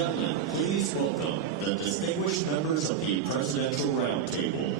gentlemen, please welcome the distinguished members of the Presidential Roundtable.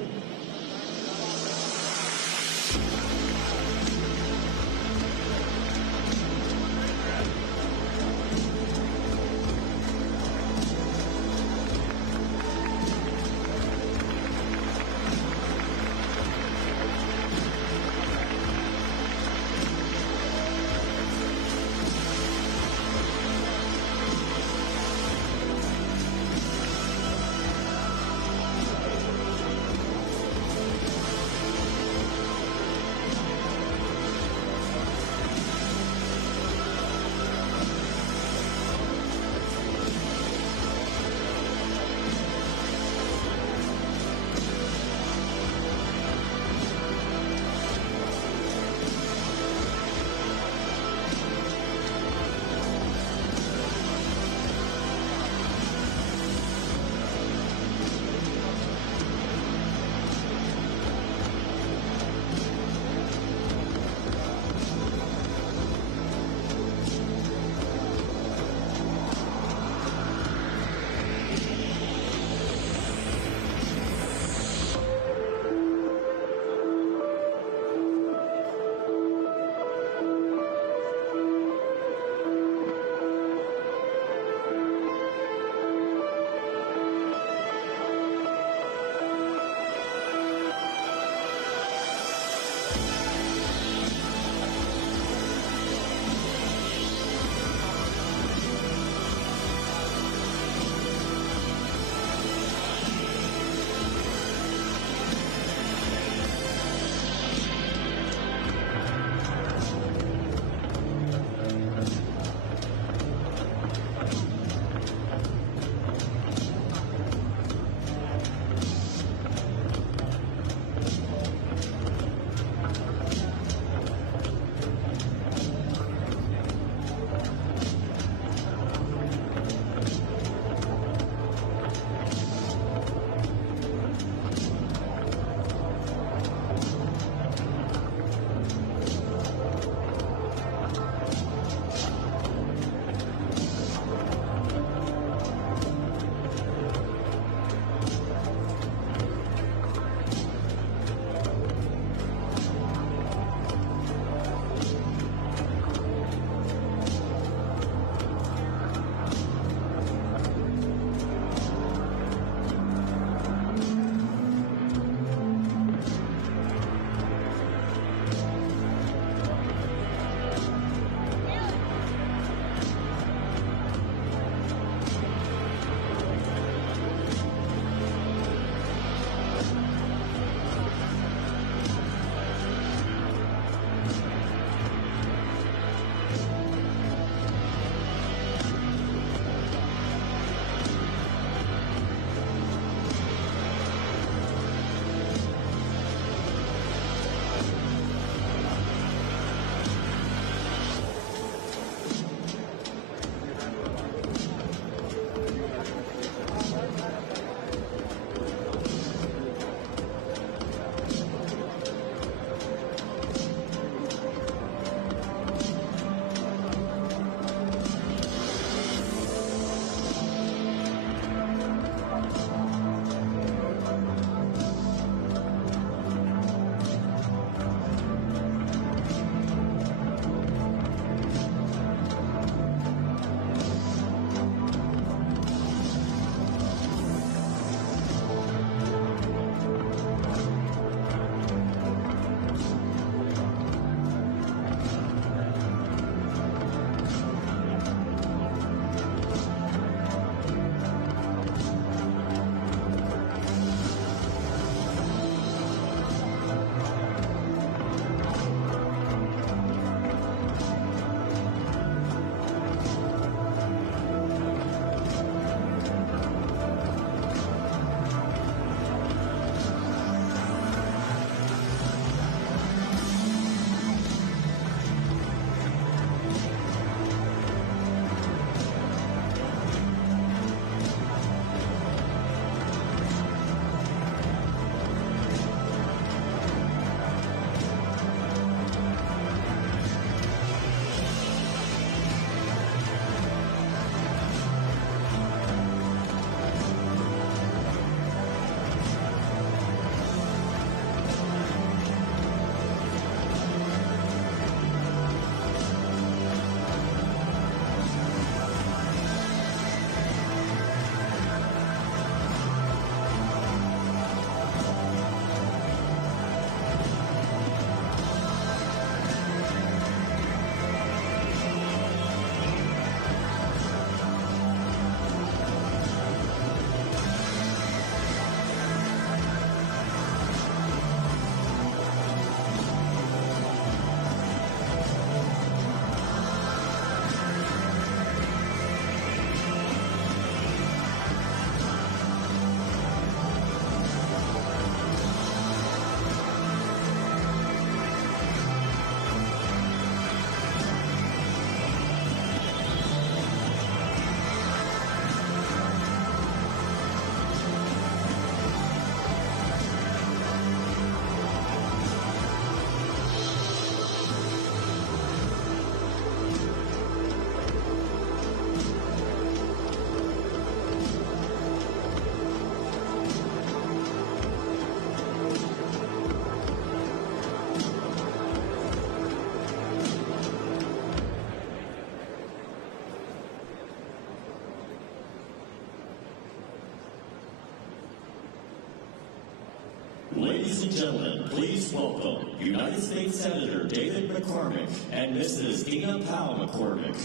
Ladies and gentlemen, please welcome United States Senator David McCormick and Mrs. Dina Powell McCormick.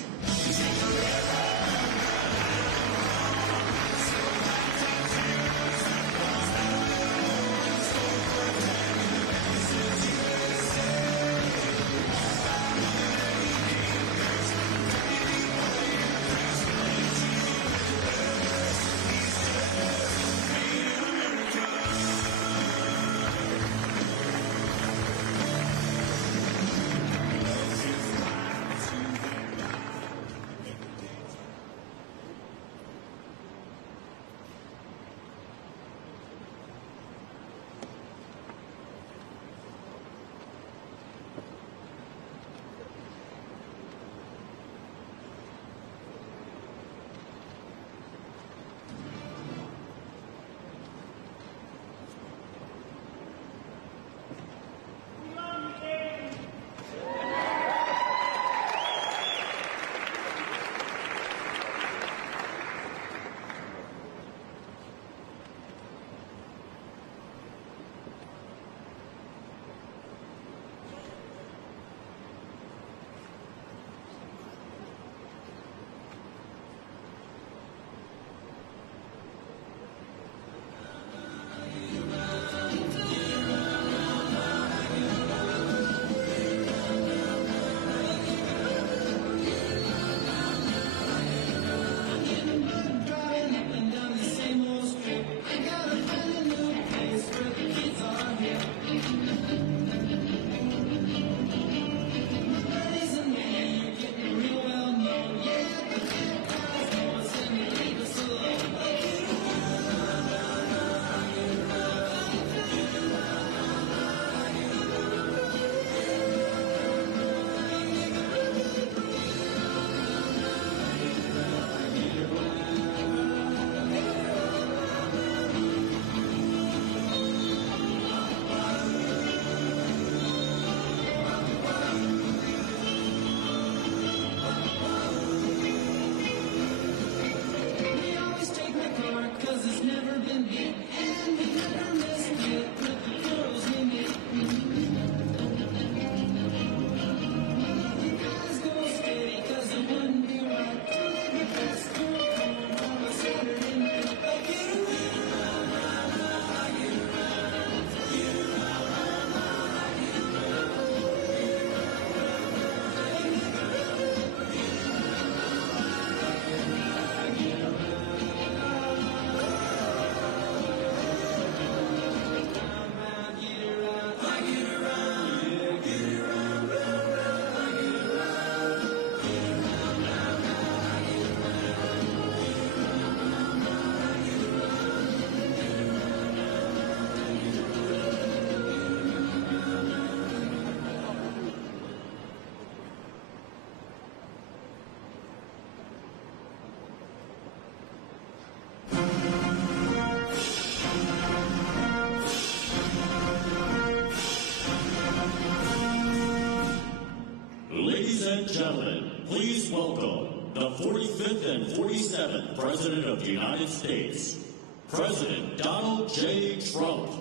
Ladies and gentlemen, please welcome the 45th and 47th President of the United States, President Donald J. Trump.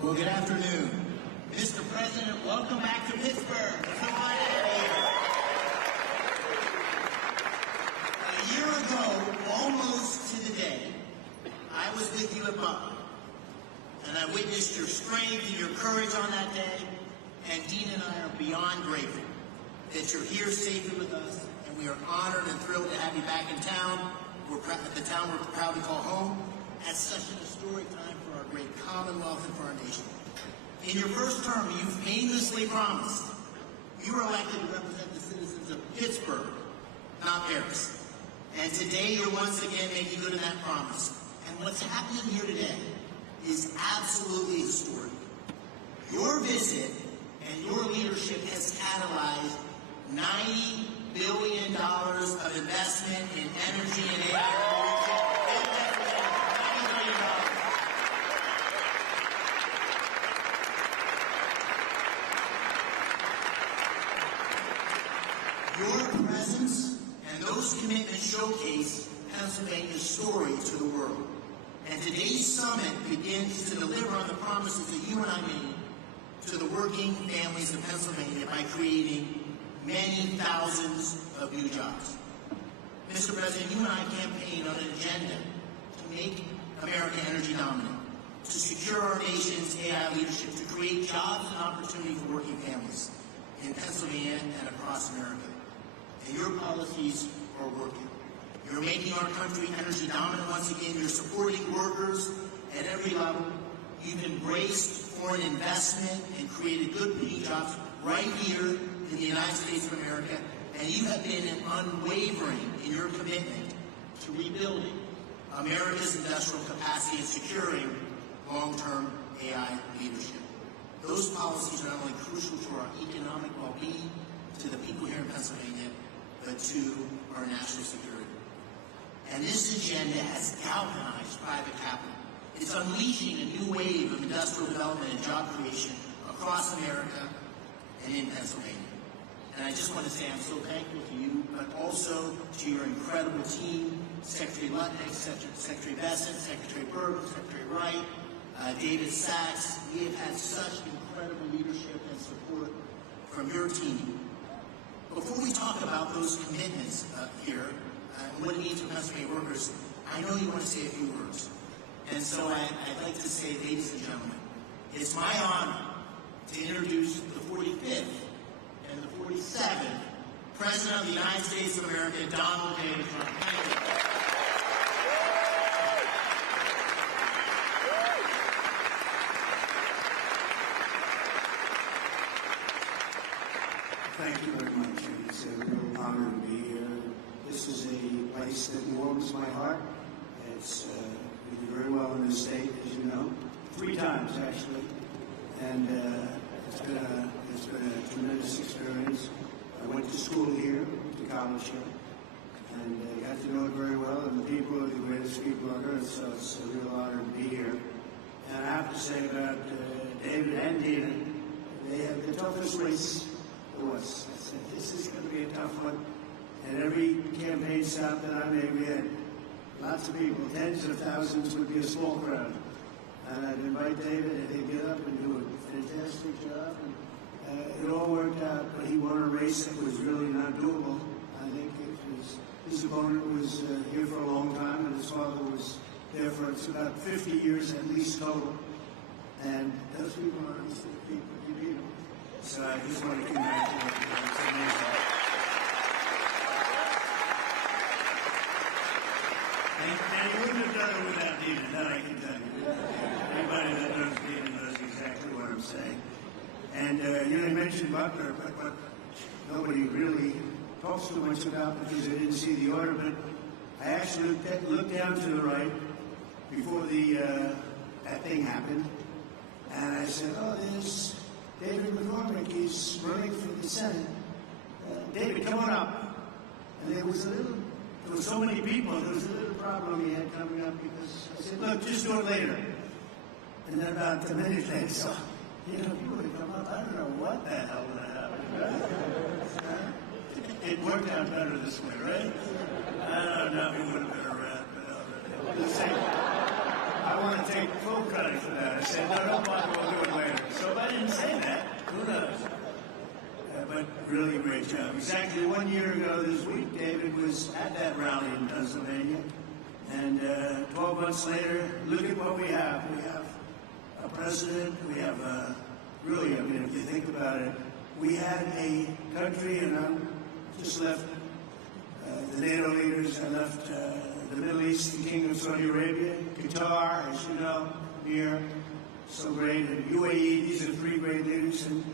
Well, good afternoon. Mr. President, welcome back to Pittsburgh. So glad to have you here. A year ago, almost to the day, I was with you at Buckland, and I witnessed your strength and your courage on that day, and Dean and I are beyond grateful that you're here safely with us, and we are honored and thrilled to have you back in town the town we're proud to call home, at such an historic time for our great Commonwealth and for our nation. In your first term, you famously promised you were elected to represent the citizens of Pittsburgh, not Paris. And today you're once again making good on that promise. And what's happening here today is absolutely historic. Your visit and your leadership has catalyzed $90 billion of investment in energy and AI revolution. Your presence and those commitments showcase Pennsylvania's story to the world. And today's summit begins to deliver on the promises that you and I made to the working families of Pennsylvania by creating many thousands of new jobs. Mr. President, you and I campaigned on an agenda to make America energy dominant, to secure our nation's AI leadership, to create jobs and opportunity for working families in Pennsylvania and across America. And your policies are working. You're making our country energy dominant once again. You're supporting workers at every level. You've embraced foreign investment and created good paying jobs right here in the United States of America. And you have been unwavering in your commitment to rebuilding America's industrial capacity and securing long-term AI leadership. Those policies are not only crucial to our economic well-being, to the people here in Pennsylvania, but to our national security. And this agenda has galvanized private capital. It's unleashing a new wave of industrial development and job creation across America and in Pennsylvania. And I just want to say I'm so thankful to you, but also to your incredible team, Secretary Lutnick, Secretary Bessent, Secretary Burke, Secretary Wright, David Sachs. We have had such incredible leadership and support from your team. Before we talk about those commitments here, and what it means for Pennsylvania workers, I know you want to say a few words. And so I'd like to say, ladies and gentlemen, it's my honor to introduce the 45th and the 47th President of the United States of America, Donald J. Trump. Thank you. Thank you very much. It's a real honor to be here. This is a place that warms my heart. It's we do very well in this state, as you know, 3 times actually, and it's been a tremendous experience. I went to school here, to college here, and got to know it very well. And the people are the greatest people on earth, so it's a real honor to be here. And I have to say about David and Dina, they have the toughest race for us. I said, this is going to be a tough one. And every campaign stop that I made, we had lots of people, tens of thousands would be a small crowd. And I'd invite David, and he'd get up and do a fantastic job. And it all worked out, but he won a race that was really not doable. I think his opponent was here for a long time, and his father was there for about 50 years at least total. And those people are the people you beat them. So I just want to congratulate you. It's amazing. And he wouldn't have done it without Dina, that I can tell you. Anybody that knows Dina knows exactly what I'm saying. And you mentioned Butler, but nobody really talks too much about because I didn't see the order. But I actually looked down to the right before that thing happened, and I said, "Oh, there's David McCormick. He's running for the Senate. David, come on up." And there was so many people. There was a little problem he had coming up because I said, "Look, just do it later." And then about a minute later, so, you would have come up. I don't know what the hell would have happened. It worked out better this way, right? I don't know if he would have been around, but I want to take full credit for that. I said, no, we'll do it later. So if I didn't say that, who knows? But really great job. Exactly 1 year ago this week, David was at that rally in Pennsylvania. And 12 months later, look at what we have. We have a president. We have really, I mean, if you think about it, we had a country, and I just left the NATO leaders, I left the the Middle East, the Kingdom of Saudi Arabia, Qatar, as you know, here, so great, and UAE, these are three great leaders. And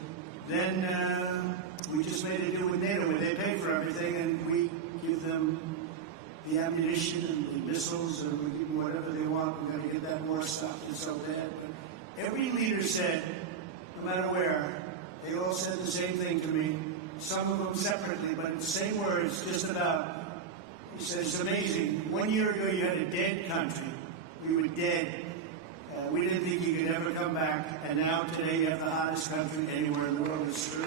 then we just made a deal with NATO where they pay for everything and we give them the ammunition and the missiles and we give them whatever they want. We're going to get that war stopped. It's so bad. But every leader said, no matter where, they all said the same thing to me, some of them separately, but in the same words, just about. He said, it's amazing. 1 year ago, you had a dead country. We were dead. We didn't think you could ever come back. And now, today, you have the hottest country anywhere in the world. It's true.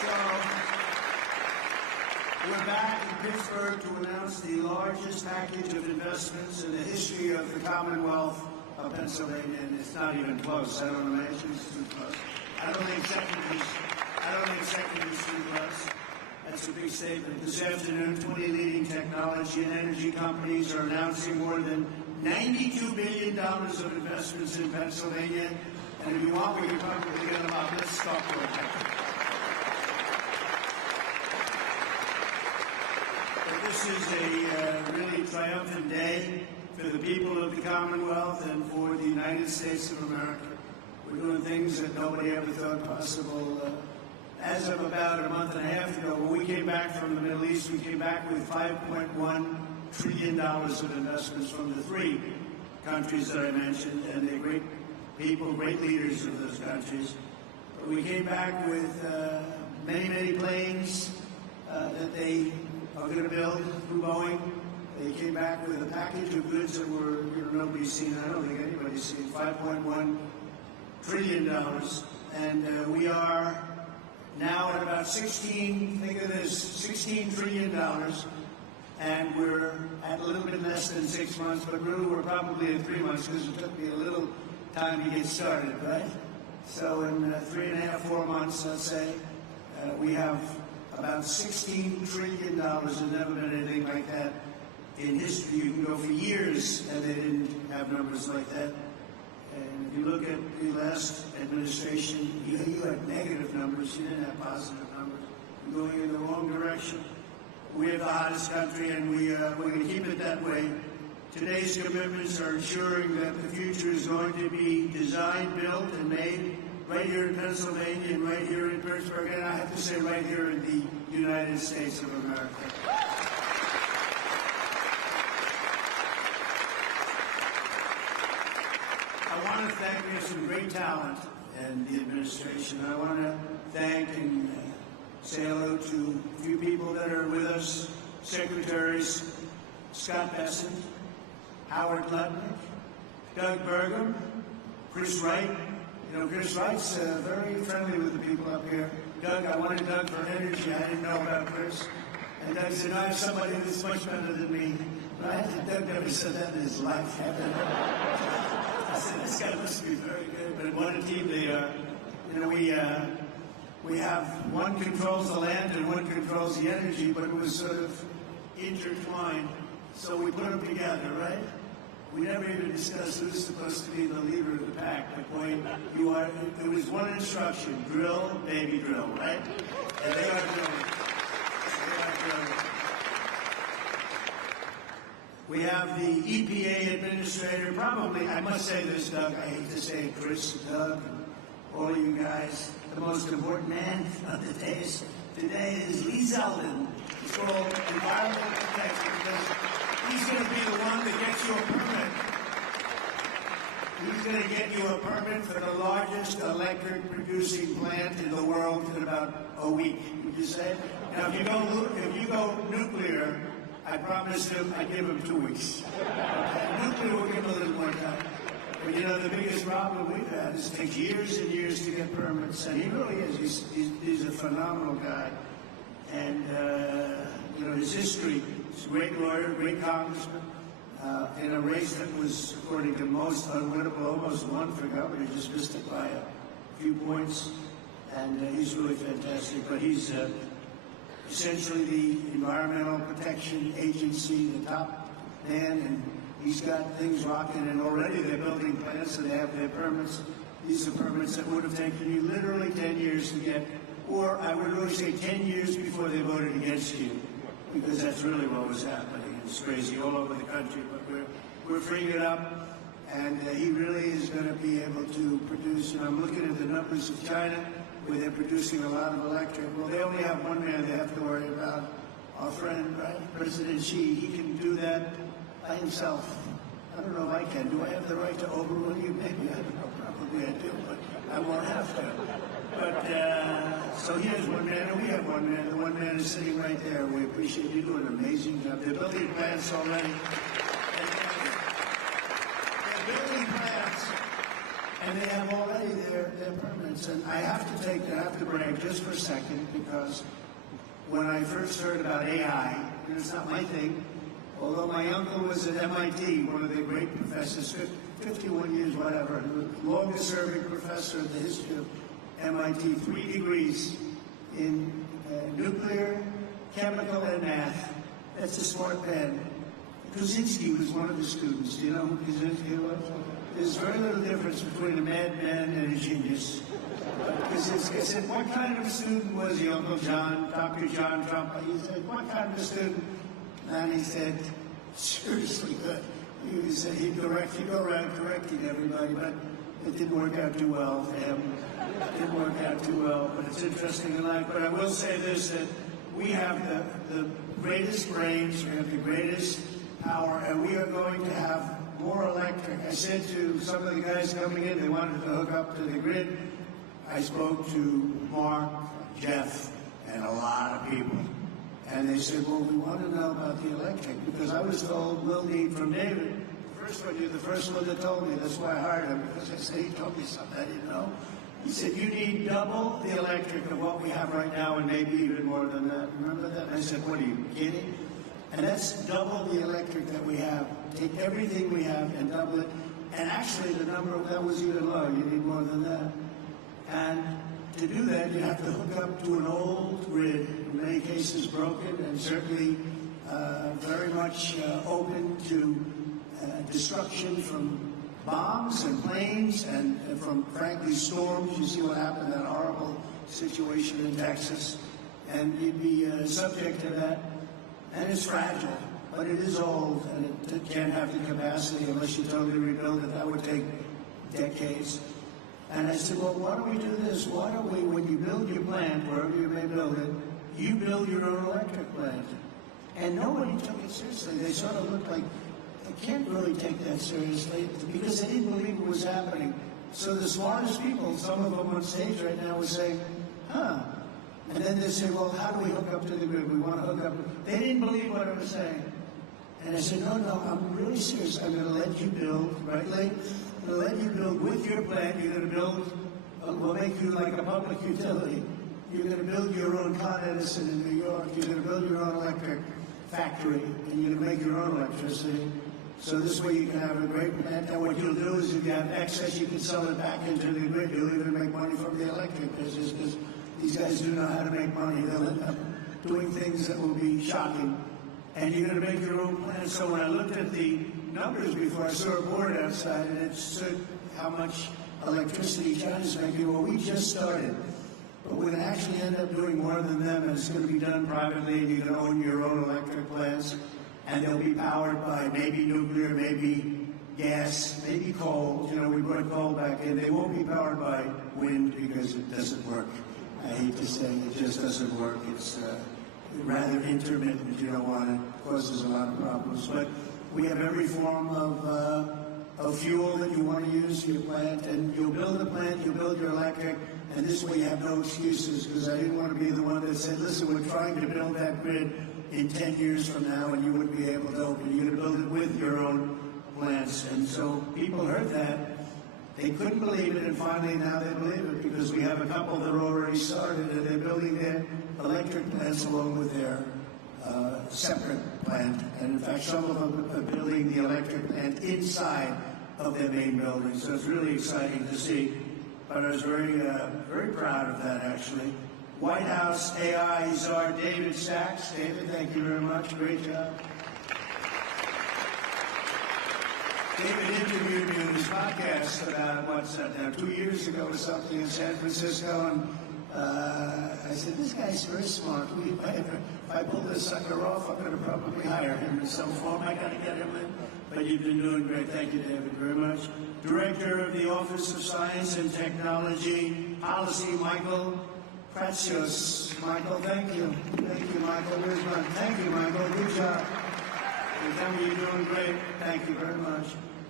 So, we're back in Pittsburgh to announce the largest package of investments in the history of the Commonwealth of Pennsylvania, and it's not even close. I don't imagine it's too close. I don't think second is too close. That's a big statement. This afternoon, 20 leading technology and energy companies are announcing more than $92 billion of investments in Pennsylvania. And if you want, we can talk together about this. Let's talk for a second. This is a really triumphant day for the people of the Commonwealth and for the United States of America. We're doing things that nobody ever thought possible. As of about a month and a half ago, when we came back from the Middle East, we came back with $5.1 trillion of investments from the three countries that I mentioned, and they're great people, great leaders of those countries. But we came back with many, many planes that they are going to build through Boeing. They came back with a package of goods that were, nobody's seen. I don't think anybody's seen. $5.1 trillion, and we are now at about 16. Think of this: $16 trillion, and we're at a little bit less than 6 months, but really we're probably at 3 months because it took me a little time to get started, right? So in 3.5, 4 months, let's say, we have about $16 trillion. There's never been anything like that in history. You can go for years and they didn't have numbers like that. And if you look at the last administration, you had negative numbers. You didn't have positive numbers. You're going in the wrong direction. We are the hottest country, and we're going to keep it that way. Today's commitments are ensuring that the future is going to be designed, built, and made right here in Pennsylvania and right here in Pittsburgh, and I have to say right here in the United States of America. I want to thank, we have some great talent in the administration. I want to thank and say hello to a few people that are with us. Secretaries Scott Bessent, Howard Lutnick, Doug Burgum, Chris Wright. You know, Chris Wright's very friendly with the people up here. Doug, I wanted Doug for energy. I didn't know about Chris. And Doug said, I have somebody that's much better than me. Right? And Doug never said that in his life. I said, this guy must be very good. But what a team they are. You know, we have one controls the land and one controls the energy, but it was sort of intertwined. So we put them together, right? We never even discussed who's supposed to be the leader of the pack. But boy, it was one instruction: drill, baby, drill, right? And they are drilling. We have the EPA administrator, probably, I must say this, Doug, I hate to say it, Chris, Doug, and all of you guys, the most important man of the days today is Lee Zeldin. It's called environmental protection because he's going to be the one that gets you a permit. He's going to get you a permit for the largest electric producing plant in the world in about a week. Would you say? Now, if you go nuclear, I promised him I'd give him 2 weeks. Nuclear will give him a little more time. But you know, the biggest problem we've had is it takes years and years to get permits, and he really is. He's a phenomenal guy. And, you know, his history, he's a great lawyer, great congressman, in a race that was, according to most, unwinnable, almost won for governor. He just missed it by a few points. And he's really fantastic. But he's essentially the Environmental Protection Agency, the top man, and he's got things rocking, and already they're building plants and they have their permits. These are permits that would have taken you literally 10 years to get, or I would really say 10 years before they voted against you. because that's really what was happening. It's crazy all over the country, but we're freeing it up, and he really is going to be able to produce. And I'm looking at the numbers of China, where they're producing a lot of electric. Well, they only have one man they have to worry about. Our friend, right, President Xi, he can do that by himself. I don't know if I can. Do I have the right to overrule you? Maybe I don't know. Probably I do, but I won't have to. But so here's one man, and we have one man. The one man is sitting right there. We appreciate you doing an amazing job. They're building plants already. They're building plants, and they have already their permits. And I have to brag just for a second, because when I first heard about AI, and it's not my thing, although my uncle was at MIT, one of the great professors, 51 years, whatever, the longest-serving professor in the history of MIT, 3 degrees in nuclear, chemical, and math. That's a smart man. Kuczynski was one of the students. Do you know who Kuczynski was? There's very little difference between a madman and a genius. Kuczynski said, what kind of a student was he, Uncle John, Dr. John Trump? He said, what kind of a student? And he said, seriously good. He said he'd go around correcting everybody, but it didn't work out too well for him. It didn't work out too well, but it's interesting in life. But I will say this, that we have the greatest brains, we have the greatest power, and we are going to have more electric. I said to some of the guys coming in, they wanted to hook up to the grid. I spoke to Mark, Jeff, and a lot of people. And they said, well, we want to know about the electric, because I was told we'll need from David. You're the first one that told me. That's why I hired him, because I said, he told me something I didn't know. He said, you need double the electric of what we have right now, and maybe even more than that. Remember that? And I said, what are you kidding? And that's double the electric that we have. Take everything we have and double it. And actually, the number, that was even low. You need more than that. And to do that, you have to hook up to an old grid, in many cases broken, and certainly very much open to destruction from bombs and planes and from, frankly, storms. You see what happened, that horrible situation in Texas. And you'd be subject to that. And it's fragile, but it is old, and it can't have the capacity unless you totally rebuild it. That would take decades. And I said, well, why don't we do this? Why don't we, when you build your plant, wherever you may build it, you build your own electric plant. And nobody took it seriously. They sort of looked like, they can't really take that seriously, because they didn't believe it was happening. So the smartest people, some of them on stage right now, were saying, huh. And then they say, well, how do we hook up to the grid? We want to hook up. They didn't believe what I was saying. And I said, no, I'm really serious. I'm going to let you build, right, Lee? I'm going to let you build with your plant. You're going to build, we'll make you like a public utility. You're going to build your own Con Edison in New York. You're going to build your own electric factory, and you're going to make your own electricity. So this way you can have a great plant. And what you'll do is if you have excess, you can sell it back into the grid. You'll even make money from the electric business, because these guys do know how to make money. They'll end up doing things that will be shocking. And you're going to make your own plant. So when I looked at the numbers before, I saw a board outside, and it said how much electricity China's making. Well, we just started. But we're going to actually end up doing more than them, and it's going to be done privately, and you're going to own your own electric plants. And they'll be powered by maybe nuclear, maybe gas, maybe coal. You know, we brought coal back in. They won't be powered by wind because it doesn't work. I hate to say it just doesn't work. It's rather intermittent. You don't want it. It causes a lot of problems. But we have every form of fuel that you want to use for your plant. And you'll build a plant, you'll build your electric, and this way you have no excuses, because I didn't want to be the one that said, listen, we're trying to build that grid in 10 years from now, and you wouldn't be able to open. You're going to build it with your own plants. And so people heard that. They couldn't believe it, and finally now they believe it, because we have a couple that are already started, and they're building their electric plants along with their separate plant. And in fact, some of them are building the electric plant inside of their main building. So it's really exciting to see. But I was very proud of that, actually. White House AI czar David Sachs. David, thank you very much. Great job. David interviewed me on his podcast about, what's that now, 2 years ago or something in San Francisco, and I said, this guy's very smart. If I pull this sucker off, I'm going to probably hire him in some form. I got to get him in. But you've been doing great. Thank you, David, very much. Director of the Office of Science and Technology, Policy, Michael Pratsios. Michael, thank you. Thank you, Michael. Where's my... Thank you, Michael. Good job. And tell me you're doing great. Thank you very much.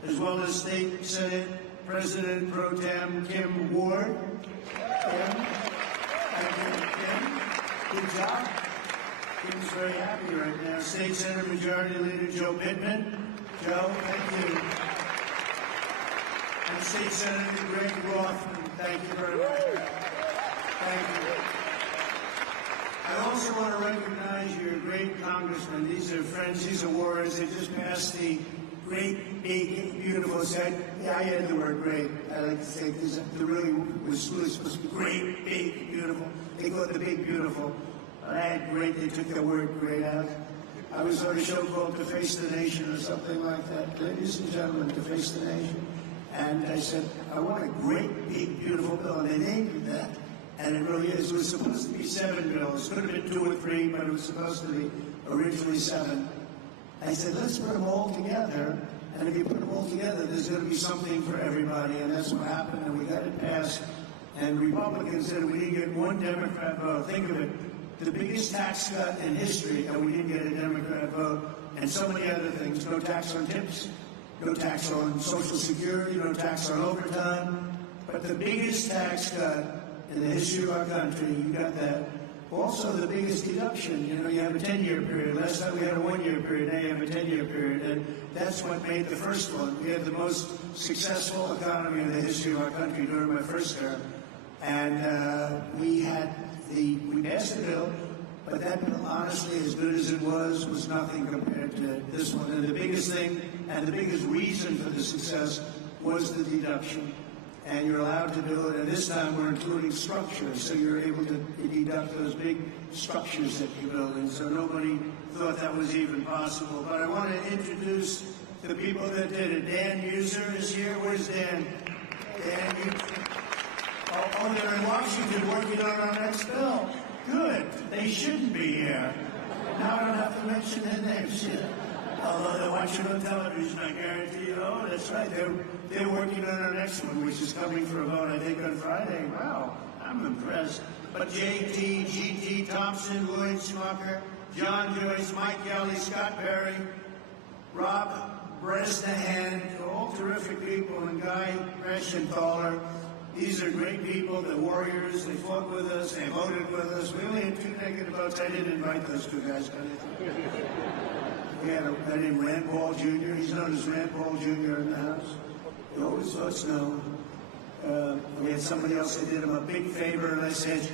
As well as State Senate President Pro Tem Kim Ward. Kim. Thank you, Kim. Good job. Kim's very happy right now. State Senate Majority Leader Joe Pittman. Joe, thank you. And State Senator Greg Rothman. Thank you very much. Thank you. I also want to recognize your great congressmen. These are friends, these are warriors. They just passed the great, big, beautiful set. Yeah, I had the word great. I like to say this. It really was really supposed to be great, big, beautiful. They got the big, beautiful. I had great. They took the word great out. I was on a show called To Face the Nation or something like that. Ladies and gentlemen, To Face the Nation. And I said, I want a great, big, beautiful bill. And they named it that. And it really is. It was supposed to be 7 bills. Could have been 2 or 3, but it was supposed to be originally 7. I said, let's put them all together. And if you put them all together, there's going to be something for everybody. And that's what happened. And we got it passed. And Republicans said we didn't get one Democrat vote. Think of it. The biggest tax cut in history, and we didn't get a Democrat vote. And so many other things. No tax on tips. No tax on Social Security. No tax on overtime. But the biggest tax cut in the history of our country, you got that. Also, the biggest deduction. You know, you have a 10-year period. Last time we had a 1-year period. Now you have a 10-year period. And that's what made the first one. We had the most successful economy in the history of our country during my first term. And we passed the bill, but that bill, honestly, as good as it was nothing compared to this one. And the biggest thing, and the biggest reason for the success was the deduction. And you're allowed to do it. And this time we're including structures, so you're able to deduct those big structures that you build. And so nobody thought that was even possible. But I want to introduce the people that did it. Dan User is here. Where's Dan? Dan User. Oh, they're in Washington working on our next bill. Good. They shouldn't be here. Now I don't have to mention their names yet. Although they're watching on television, I guarantee you. Oh, that's right. They're working on our next one, which is coming for a vote, I think, on Friday. Wow, I'm impressed. But J.T., G.T., Thompson, Lloyd Smucker, John Joyce, Mike Kelly, Scott Perry, Rob Bresnahan, all terrific people, and Guy Reschenthaler. These are great people, the warriors. They fought with us. They voted with us. We only had 2 negative votes. I didn't invite those 2 guys. We had a guy named Rand Paul Jr. He's known as Rand Paul Jr. in the House. He always votes no. We had somebody else that did him a big favor, and I said,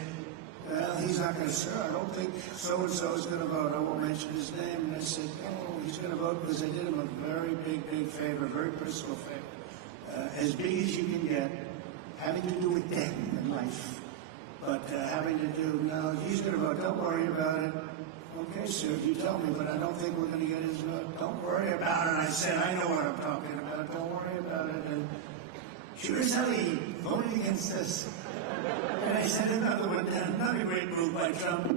well, he's not going to serve. I don't think so-and-so is going to vote. I won't mention his name. And I said, oh, he's going to vote because I did him a very big, big favor, very personal favor. As big as you can get. Having to do with death in life, but having to do, no, he's going to vote. Don't worry about it. Okay, sir, you tell me, but I don't think we're going to get his vote. Don't worry about it. I said, I know what I'm talking about. Don't worry about it. And sure as hell he voted against this. And I said another one down. Not a great move by Trump.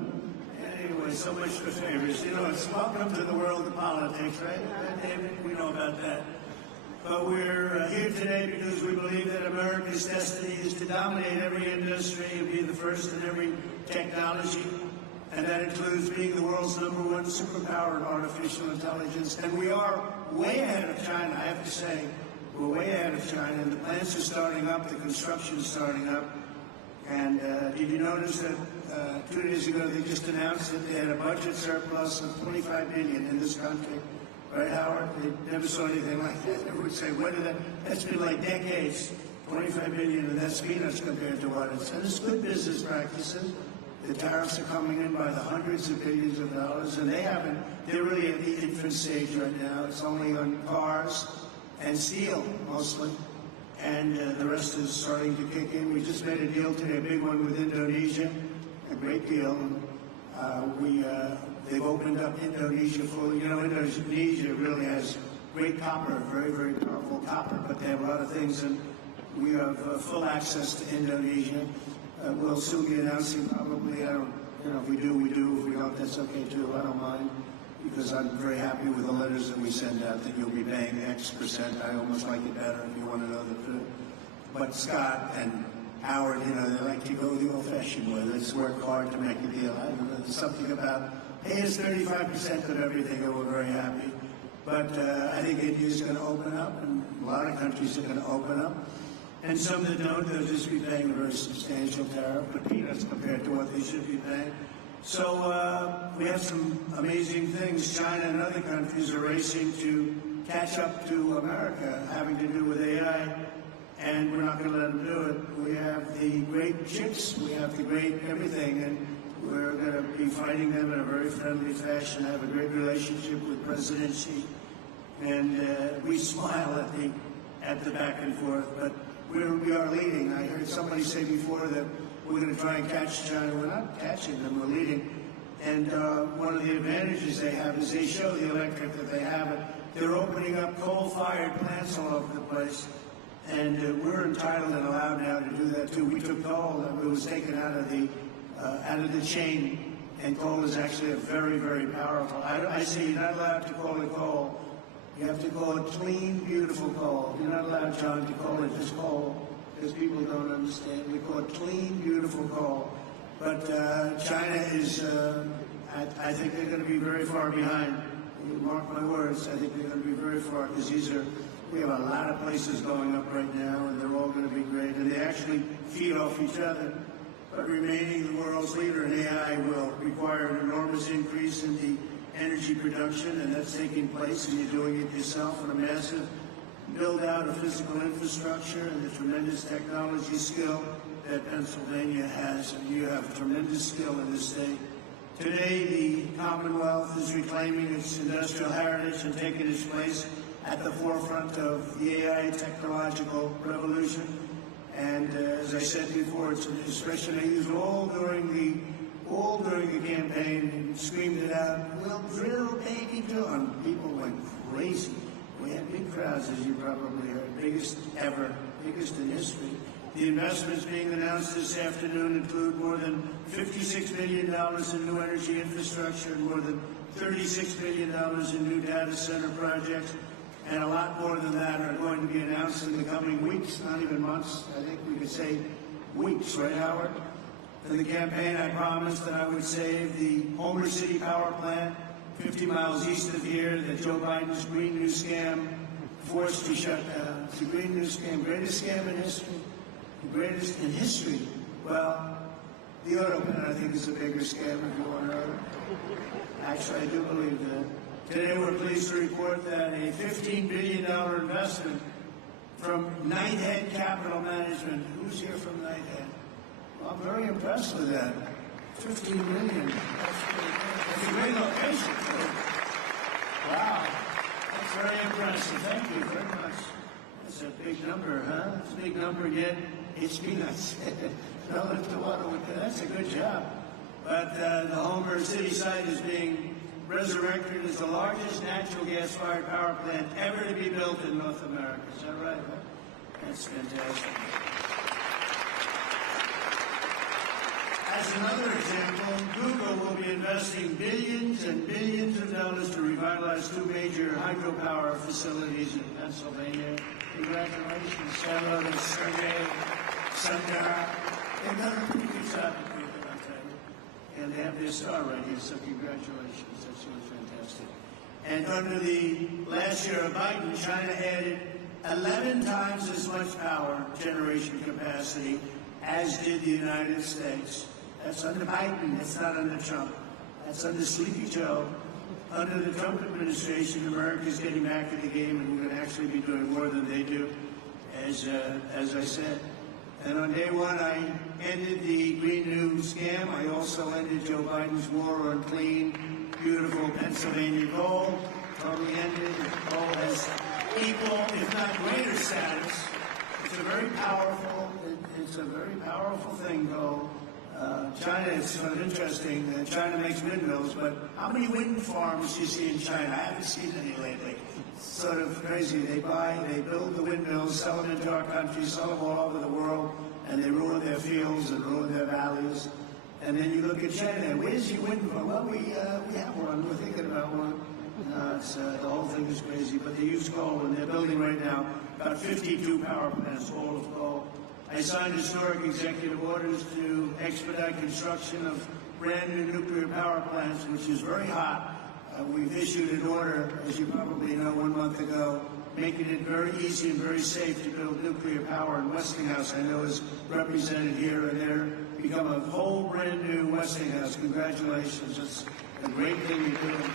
Anyway, so much for favors. You know, it's welcome to the world of politics, right? David, we know about that. But we're here today because we believe that America's destiny is to dominate every industry and be the first in every technology. And that includes being the world's #1 superpower in artificial intelligence. And we are way ahead of China, I have to say. We're way ahead of China. And the plants are starting up, the construction is starting up. And did you notice that 2 days ago they just announced that they had a budget surplus of $25 billion in this country? Right, Howard? They never saw anything like that. Everyone would say, when did that? That's been like decades. $25 billion, and that's peanuts compared to what it's. And it's good business practices. The tariffs are coming in by the hundreds of billions of dollars, and they're really at the infant stage right now. It's only on cars and steel, mostly. And the rest is starting to kick in. We just made a deal today, a big one with Indonesia, a great deal. They've opened up Indonesia fully. You know, Indonesia really has great copper, very, very powerful copper, but they have a lot of things, and we have full access to Indonesia. we'll soon be announcing probably, if we do, we do. If we don't, that's okay too. I don't mind, because I'm very happy with the letters that we send out that you'll be paying X percent. I almost like it better if you want to know the truth. But Scott and Howard, they like to go the old-fashioned way. Let's work hard to make a deal. I don't know, there's something about pay us 35% of everything, and we're very happy. But I think India's going to open up, and a lot of countries are going to open up. And some that don't, they'll just be paying a very substantial tariff, but peanuts compared to what they should be paying. So we have some amazing things. China and other countries are racing to catch up to America, having to do with AI, and we're not going to let them do it. We have the great chips, we have the great everything, and we're going to be fighting them in a very friendly fashion. I have a great relationship with President Xi, and we smile at the back and forth, but we are leading. I heard somebody say before that we're going to try and catch China. We're not catching them, we're leading. And one of the advantages they have is they show the electric that they have it. They're opening up coal-fired plants all over the place. And we're entitled and allowed now to do that too. We took coal that was taken out of the chain, and coal is actually a very, very powerful. I say you're not allowed to call it coal. You have to call it clean, beautiful coal. You're not allowed, John, to call it just coal, because people don't understand. We call it clean, beautiful coal. But China is, I think they're going to be very far behind. You mark my words, I think they're going to be very far, because we have a lot of places going up right now, and they're all going to be great. And they actually feed off each other. But remaining the world's leader in AI will require an enormous increase in the energy production, and that's taking place, and you're doing it yourself, and a massive build-out of physical infrastructure and the tremendous technology skill that Pennsylvania has, and you have tremendous skill in this state. Today, the Commonwealth is reclaiming its industrial heritage and taking its place at the forefront of the AI technological revolution. And as I said before, it's an expression I used all during the campaign, and screamed it out, "We'll drill, baby, drill." And people went crazy. We had big crowds, as you probably heard, biggest ever, biggest in history. The investments being announced this afternoon include more than $56 billion in new energy infrastructure and more than $36 billion in new data center projects. And a lot more than that are going to be announced in the coming weeks, not even months. I think we could say weeks, right, Howard? In the campaign, I promised that I would save the Homer City power plant 50 miles east of here that Joe Biden's Green New Scam forced to shut down. It's the Green New Scam, greatest scam in history. The greatest in history. Well, the auto plant, I think, is a bigger scam, if you want to know. Actually, I do believe that. Today, we're pleased to report that a $15 billion investment from Knighthead Capital Management. Who's here from Knighthead? Well, I'm very impressed with that. $15 million. That's a great location, too. Wow. That's very impressive. Thank you very much. That's a big number, huh? It's a big number, yet it's peanuts. Relative to what that's a good job. But the Homer City site is being resurrected as the largest natural gas-fired power plant ever to be built in North America. Is that right? That's fantastic. As another example, Google will be investing billions and billions of dollars to revitalize two major hydropower facilities in Pennsylvania. Congratulations, Sarah and Sergey, Sundar. They've done a pretty good job, I'll tell you. And they have their star right here, so congratulations. That's really fantastic. And under the last year of Biden, China added 11 times as much power generation capacity as did the United States. That's under Biden. That's not under Trump. That's under Sleepy Joe. Under the Trump administration, America is getting back in the game, and we're going to actually be doing more than they do, as I said. And on day one, I ended the Green New Scam. I also ended Joe Biden's war on clean, beautiful Pennsylvania coal. Totally ended. Coal has equal, if not greater status. It's a very powerful thing, though. China, it's sort of interesting. China makes windmills, but how many wind farms do you see in China? I haven't seen any lately. It's sort of crazy. They build the windmills, sell them into our country, sell them all over the world. and they ruin their fields and ruin their valleys. And then you look at China, where's your wind farm? Well, we have one. We're thinking about one. The whole thing is crazy, but they use coal, and they're building right now about 52 power plants, all of coal. I signed historic executive orders to expedite construction of brand new nuclear power plants, which is very hot. We've issued an order, as you probably know, 1 month ago, making it very easy and very safe to build nuclear power. And Westinghouse, I know, is represented here, and they're become a whole brand new Westinghouse. Congratulations. It's a great thing you're doing.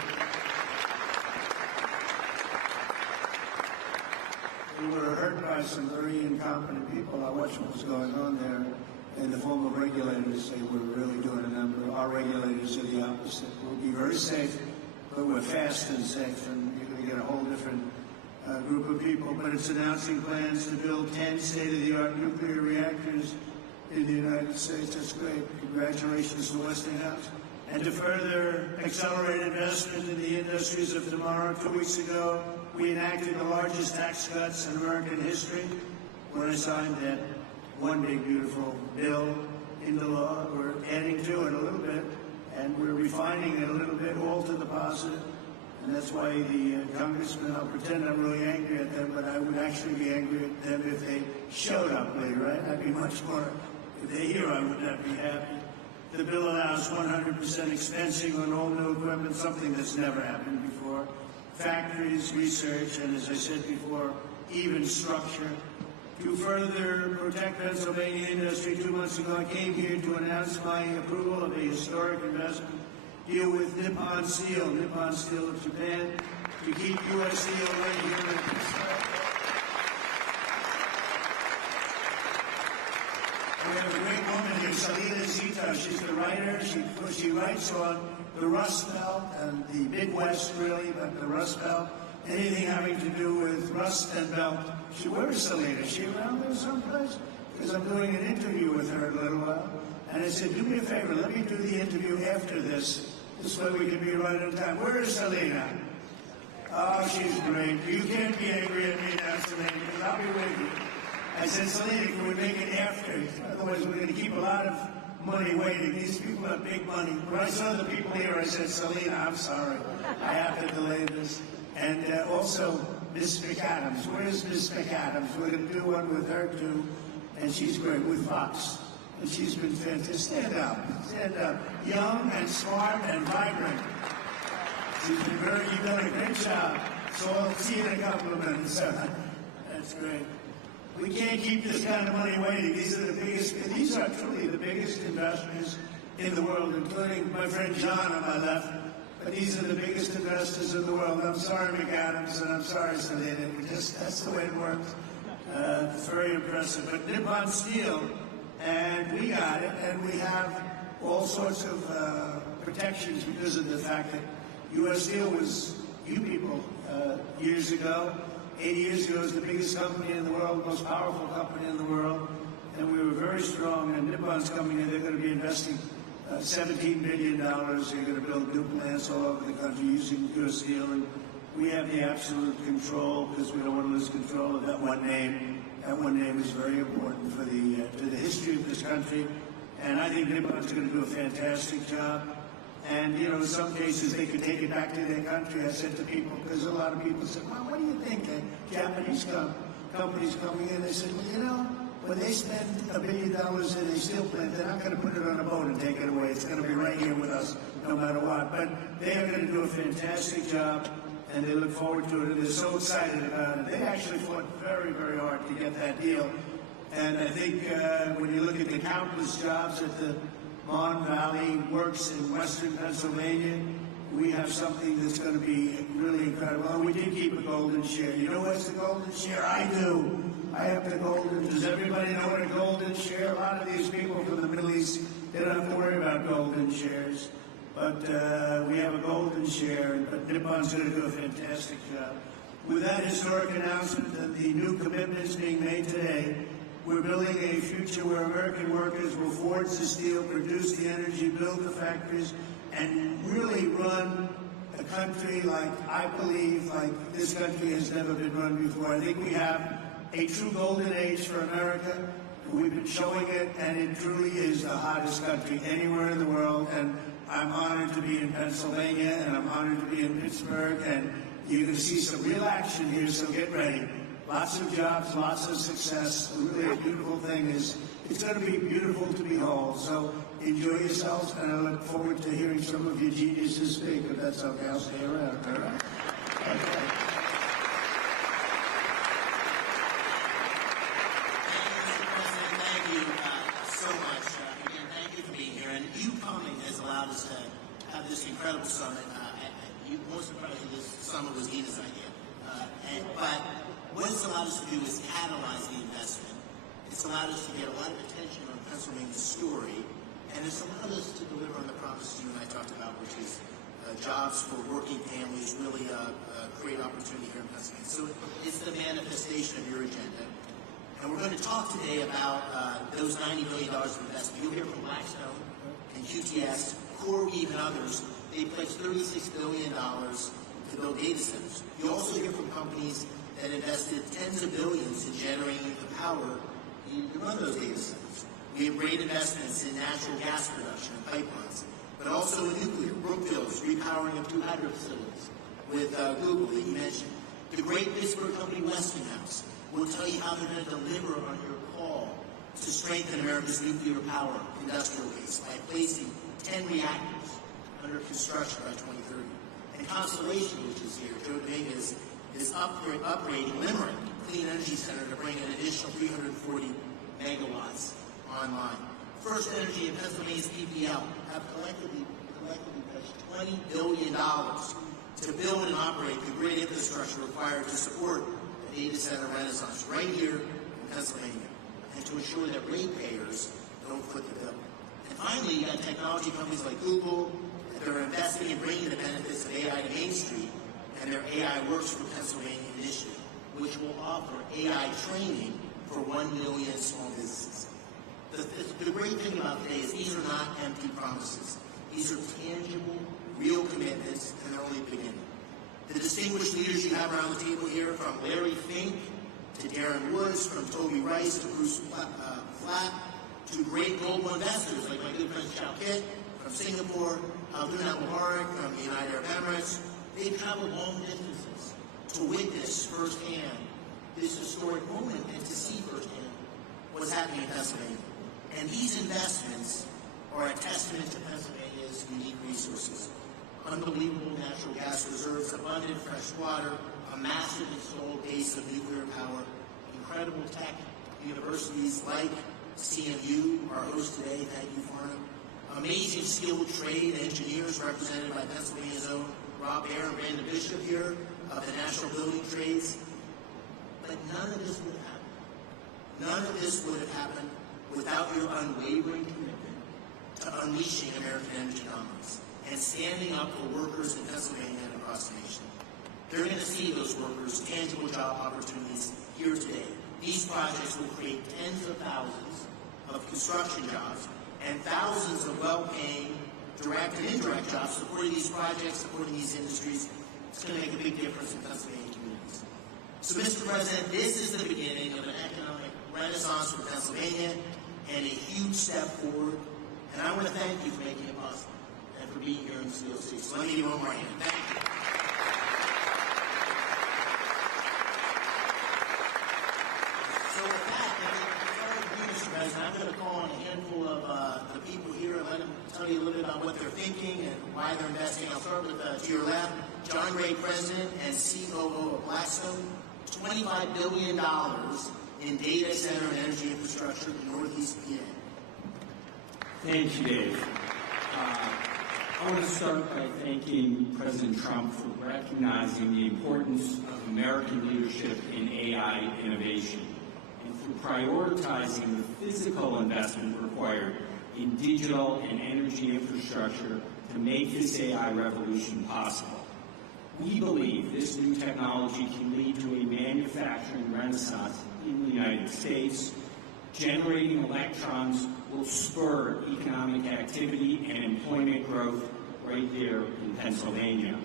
We were hurt by some very incompetent people. I watched what was going on there in the form of regulators. They were really doing a number. Our regulators are the opposite. We'll be very safe, but we're fast and safe, and you're going to get a whole different group of people. But it's announcing plans to build 10 state-of-the-art nuclear reactors in the United States. That's great. Congratulations to Westinghouse. And to further accelerate investment in the industries of tomorrow, 2 weeks ago, we enacted the largest tax cuts in American history when I signed that one big, beautiful bill into law. We're adding to it a little bit, and we're refining it a little bit, all to the positive. And that's why the congressmen, I'll pretend I'm really angry at them, but I would actually be angry at them if they showed up later, right? I'd be much more, if they're here, I would not be happy. The bill allows 100% expensing on all new equipment, something that's never happened before. Factories, research, and as I said before, even structure. To further protect Pennsylvania industry, 2 months ago I came here to announce my approval of a historic investment deal with Nippon Steel of Japan, to keep U.S. Steel right here in Pittsburgh. We have a great woman here, Salina Zito. She's the writer. She writes on the Rust Belt and the Midwest, really, but the Rust Belt. Anything having to do with Rust and Belt. Where is Salina? Is she around there someplace? Because I'm doing an interview with her in a little while. And I said, do me a favor, let me do the interview after this. This way we can be right on time. Where is Salina? Oh, she's great. You can't be angry at me now, Salina, because I'll be with you. I said, Salina, can we make it after? Otherwise, we're going to keep a lot of money waiting. These people have big money. When I saw the people here, I said, Salina, I'm sorry. I have to delay this. And also, Miss McAdams. Where's Miss McAdams? We're going to do one with her, too. And she's great with Fox. And she's been fantastic. Stand up. Stand up. Young and smart and vibrant. You've done a great job. So I'll see you in a couple of minutes. That's great. We can't keep this kind of money waiting. These are truly the biggest investors in the world, including my friend John on my left. But these are the biggest investors in the world. I'm sorry, McAdams, and I'm sorry, Salina. That's the way it works. It's very impressive. But Nippon Steel, and we got it, and we have all sorts of protections because of the fact that U.S. Steel was, you people, years ago, 80 years ago, was the biggest company in the world, most powerful company in the world, and we were very strong, and Nippon's coming in, they're going to be investing $17 billion. They're going to build new plants all over the country using U.S. Steel, and we have the absolute control because we don't want to lose control of that one name. That one name is very important for the history of this country, and I think Nippon's going to do a fantastic job. And, you know, in some cases, they could take it back to their country. I said to people, because a lot of people said, well, what do you think? Japanese companies coming in, they said, well, you know, when they spend $1 billion in a steel plant, they're not going to put it on a boat and take it away. It's going to be right here with us, no matter what. But they are going to do a fantastic job, and they look forward to it, and they're so excited about it. They actually fought very, very hard to get that deal. And I think when you look at the countless jobs at the Mon Valley Works in western Pennsylvania, we have something that's going to be really incredible. And we did keep a golden share. You know what's the golden share? I do. I have the golden. Does everybody know what a golden share? A lot of these people from the Middle East, they don't have to worry about golden shares. But we have a golden share, but Nippon's going to do a fantastic job. With that historic announcement and the new commitments being made today, we're building a future where American workers will forge the steel, produce the energy, build the factories, and really run a country like, I believe, like this country has never been run before. I think we have a true golden age for America. We've been showing it, and it truly is the hottest country anywhere in the world. And I'm honored to be in Pennsylvania, and I'm honored to be in Pittsburgh, and you're going to see some real action here, so get ready. Lots of jobs, lots of success. Really a beautiful thing is, it's going to be beautiful to behold. So enjoy yourselves, and I look forward to hearing some of your geniuses speak, if that's okay. I'll stay around. All right? Okay. This incredible summit. Most surprisingly, this summit was Gina's idea. But what it's allowed us to do is catalyze the investment. It's allowed us to get a lot of attention on Pennsylvania's story, and it's allowed us to deliver on the promises you and I talked about, which is jobs for working families, really create opportunity here in Pennsylvania. So it's the manifestation of your agenda. And we're going to talk today about those $90 billion of investment. You'll hear from Blackstone and QTS, CoreWeave, and others. They pledged $36 billion to build data centers. You also hear from companies that invested tens of billions in generating the power to run those data centers. We have great investments in natural gas production and pipelines, but also in nuclear. Brookfield's repowering of 2 hydro facilities with Google that you mentioned. The great Pittsburgh company Westinghouse will tell you how they're going to deliver on your call to strengthen America's nuclear power industrial base by placing 10 reactors under construction by 2030. And Constellation, which is here, Joe Dominguez, is upgrading Limerick Clean Energy Center to bring an additional 340 megawatts online. First Energy and Pennsylvania's PPL have collectively pledged $20 billion to build and operate the grid infrastructure required to support the data center renaissance right here in Pennsylvania, and to ensure that ratepayers don't foot the bill. And finally, you got technology companies like Google that are investing in bringing the benefits of AI to Main Street, and their AI Works for Pennsylvania initiative, which will offer AI training for 1 million small businesses. The great thing about today is these are not empty promises. These are tangible, real commitments, and they're only beginning. The distinguished leaders you have around the table here, from Larry Fink to Darren Woods, from Toby Rice to Bruce Flatt, to great global investors like my good friend Chow Kit from Singapore, Abdul Mubarak from the United Arab Emirates. They've traveled long distances to witness firsthand this historic moment and to see firsthand what's happening in Pennsylvania. And these investments are a testament to Pennsylvania's unique resources. Unbelievable natural gas reserves, abundant fresh water, a massive installed base of nuclear power, incredible tech universities like CMU, our host today, thank you, Farnham. Amazing skilled trade engineers represented by Pennsylvania's own Rob Ayer and Brandon Bishop here of the National Building Trades. But none of this would have happened. None of this would have happened without your unwavering commitment to unleashing American energy dominance and standing up for workers in Pennsylvania and across the nation. They're going to see those workers' tangible job opportunities here today. These projects will create tens of thousands of construction jobs and thousands of well-paying direct and indirect jobs supporting these projects, supporting these industries. It's going to make a big difference in Pennsylvania communities. So, Mr. President, this is the beginning of an economic renaissance for Pennsylvania and a huge step forward. And I want to thank you for making it possible and for being here in Steel City. So let me give you one more hand. Thank you. So with that, Mr. President, I'm going to call on a handful of the people here and let them tell you a little bit about what they're thinking and why they're investing. I'll start with, to your left, John Gray, President and COO of Blackstone. $25 billion in data center and energy infrastructure in Northeast PA. Thank you, Dave. I want to start by thanking President Trump for recognizing the importance of American leadership in AI innovation and for prioritizing the physical investment required in digital and energy infrastructure to make this AI revolution possible. We believe this new technology can lead to a manufacturing renaissance in the United States. Generating electrons will spur economic activity and employment growth right there in Pennsylvania.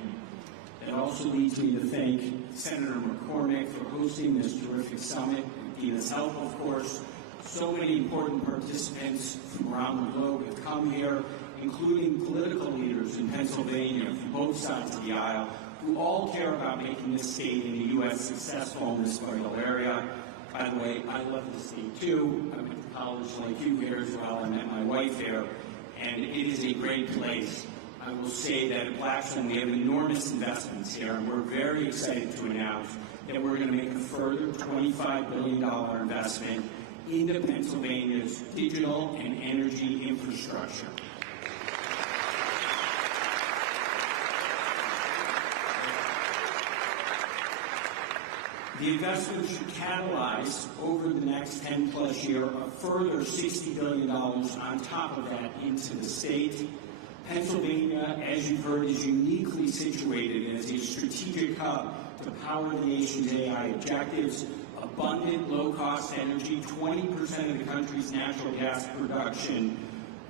It also leads me to thank Senator McCormick for hosting this terrific summit, and Dina's help, of course, So many important participants from around the globe have come here, including political leaders in Pennsylvania from both sides of the aisle, who all care about making this state in the U.S. successful in this vital area. By the way, I love the state too. I went to college like you here as well. I met my wife there, and it is a great place. I will say that at Blackstone we have enormous investments here, and we're very excited to announce that we're going to make a further $25 billion investment into Pennsylvania's digital and energy infrastructure. The investment should catalyze over the next 10-plus years a further $60 billion on top of that into the state. Pennsylvania, as you've heard, is uniquely situated as a strategic hub to power the nation's AI objectives. Abundant, low-cost energy, 20% of the country's natural gas production,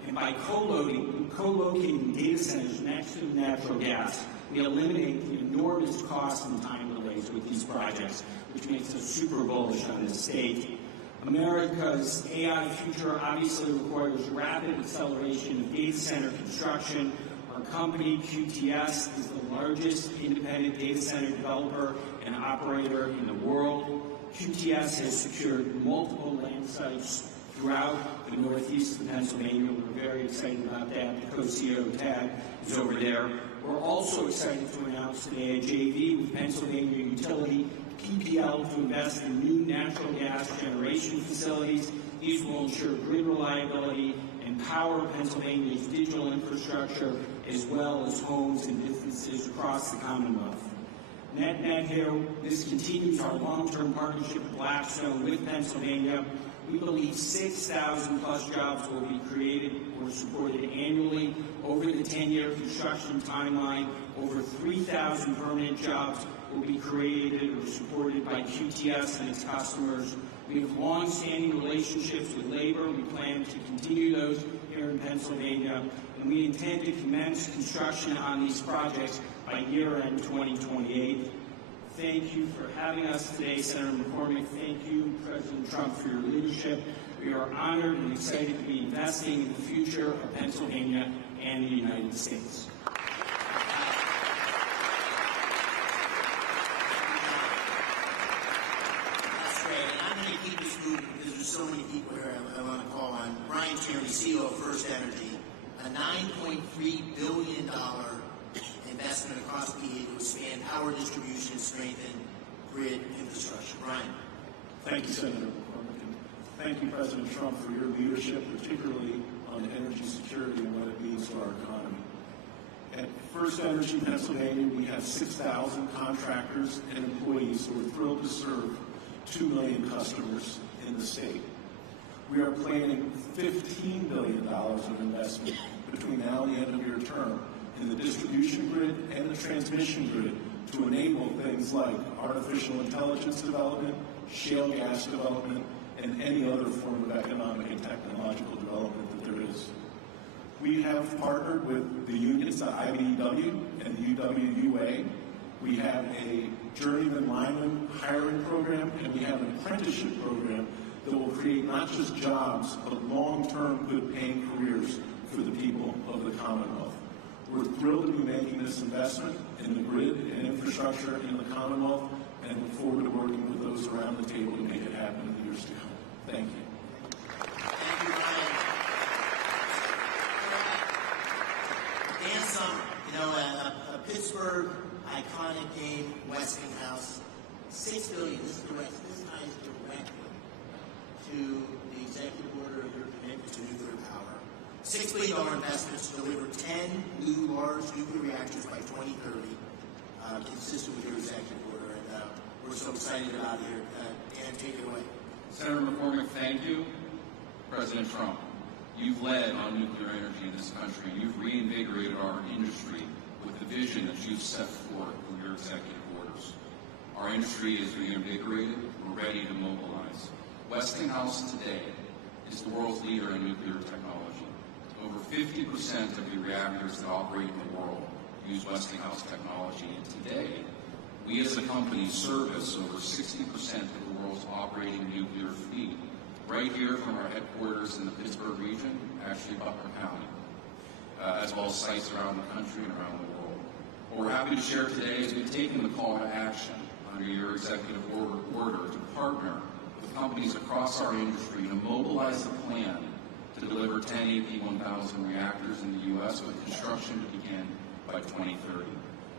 and by co-locating data centers next to natural gas, we eliminate the enormous costs and time delays with these projects, which makes us super bullish on this state. America's AI future obviously requires rapid acceleration of data center construction. Our company, QTS, is the largest independent data center developer and operator in the world. QTS has secured multiple land sites throughout the northeast of Pennsylvania. We're very excited about that. The co-CEO, Tad, is over there. We're also excited to announce today a JV with Pennsylvania utility PPL to invest in new natural gas generation facilities. These will ensure grid reliability and power Pennsylvania's digital infrastructure, as well as homes and businesses across the Commonwealth. Net here, this continues our long-term partnership with Blackstone with Pennsylvania. We believe 6,000 plus jobs will be created or supported annually over the 10-year construction timeline. Over 3,000 permanent jobs will be created or supported by QTS and its customers. We have long-standing relationships with labor. We plan to continue those here in Pennsylvania, and we intend to commence construction on these projects by year-end 2028. Thank you for having us today, Senator McCormick. Thank you, President Trump, for your leadership. We are honored and excited to be investing in the future of Pennsylvania and the United States. That's great, and I'm going to keep this moving because there's so many people here I want to call on. Brian Tierney, CEO of First Energy, a $9.3 billion investment across PA to expand power distribution and strengthen grid infrastructure. Brian. Thank you, Senator McCormick, and thank you, President Trump, for your leadership, particularly on energy security and what it means to our economy. At First Energy Pennsylvania, we have 6,000 contractors and employees who are thrilled to serve 2 million customers in the state. We are planning $15 billion of investment between now and the end of your term in the distribution grid and the transmission grid to enable things like artificial intelligence development, shale gas development, and any other form of economic and technological development that there is. We have partnered with the unions, the IBEW and the UWUA. We have a journeyman lineman hiring program, and we have an apprenticeship program that will create not just jobs, but long-term good-paying careers for the people of the Commonwealth. We're thrilled to be making this investment in the grid and infrastructure in the Commonwealth, and look forward to working with those around the table to make it happen in the years to come. Thank you. Thank you, Brian. Dan Summer, a Pittsburgh iconic game, Westinghouse, $6 billion. This ties directly to the executive order of your commitment to nuclear power. $6 billion investments to deliver 10 new large nuclear reactors by 2030, consistent with your executive order, and we're so excited about it here. Dan, take it away. Senator McCormick, thank you. President Trump, you've led on nuclear energy in this country. You've reinvigorated our industry with the vision that you've set forth through your executive orders. Our industry is reinvigorated. We're ready to mobilize. Westinghouse today is the world's leader in nuclear technology. Over 50% of the reactors that operate in the world use Westinghouse technology, and today, we as a company service over 60% of the world's operating nuclear fleet right here from our headquarters in the Pittsburgh region, actually Butler County, as well as sites around the country and around the world. What we're happy to share today is we've taken the call to action under your executive order to partner with companies across our industry to mobilize a plan to deliver 10 AP1000 reactors in the U.S. with construction to begin by 2030.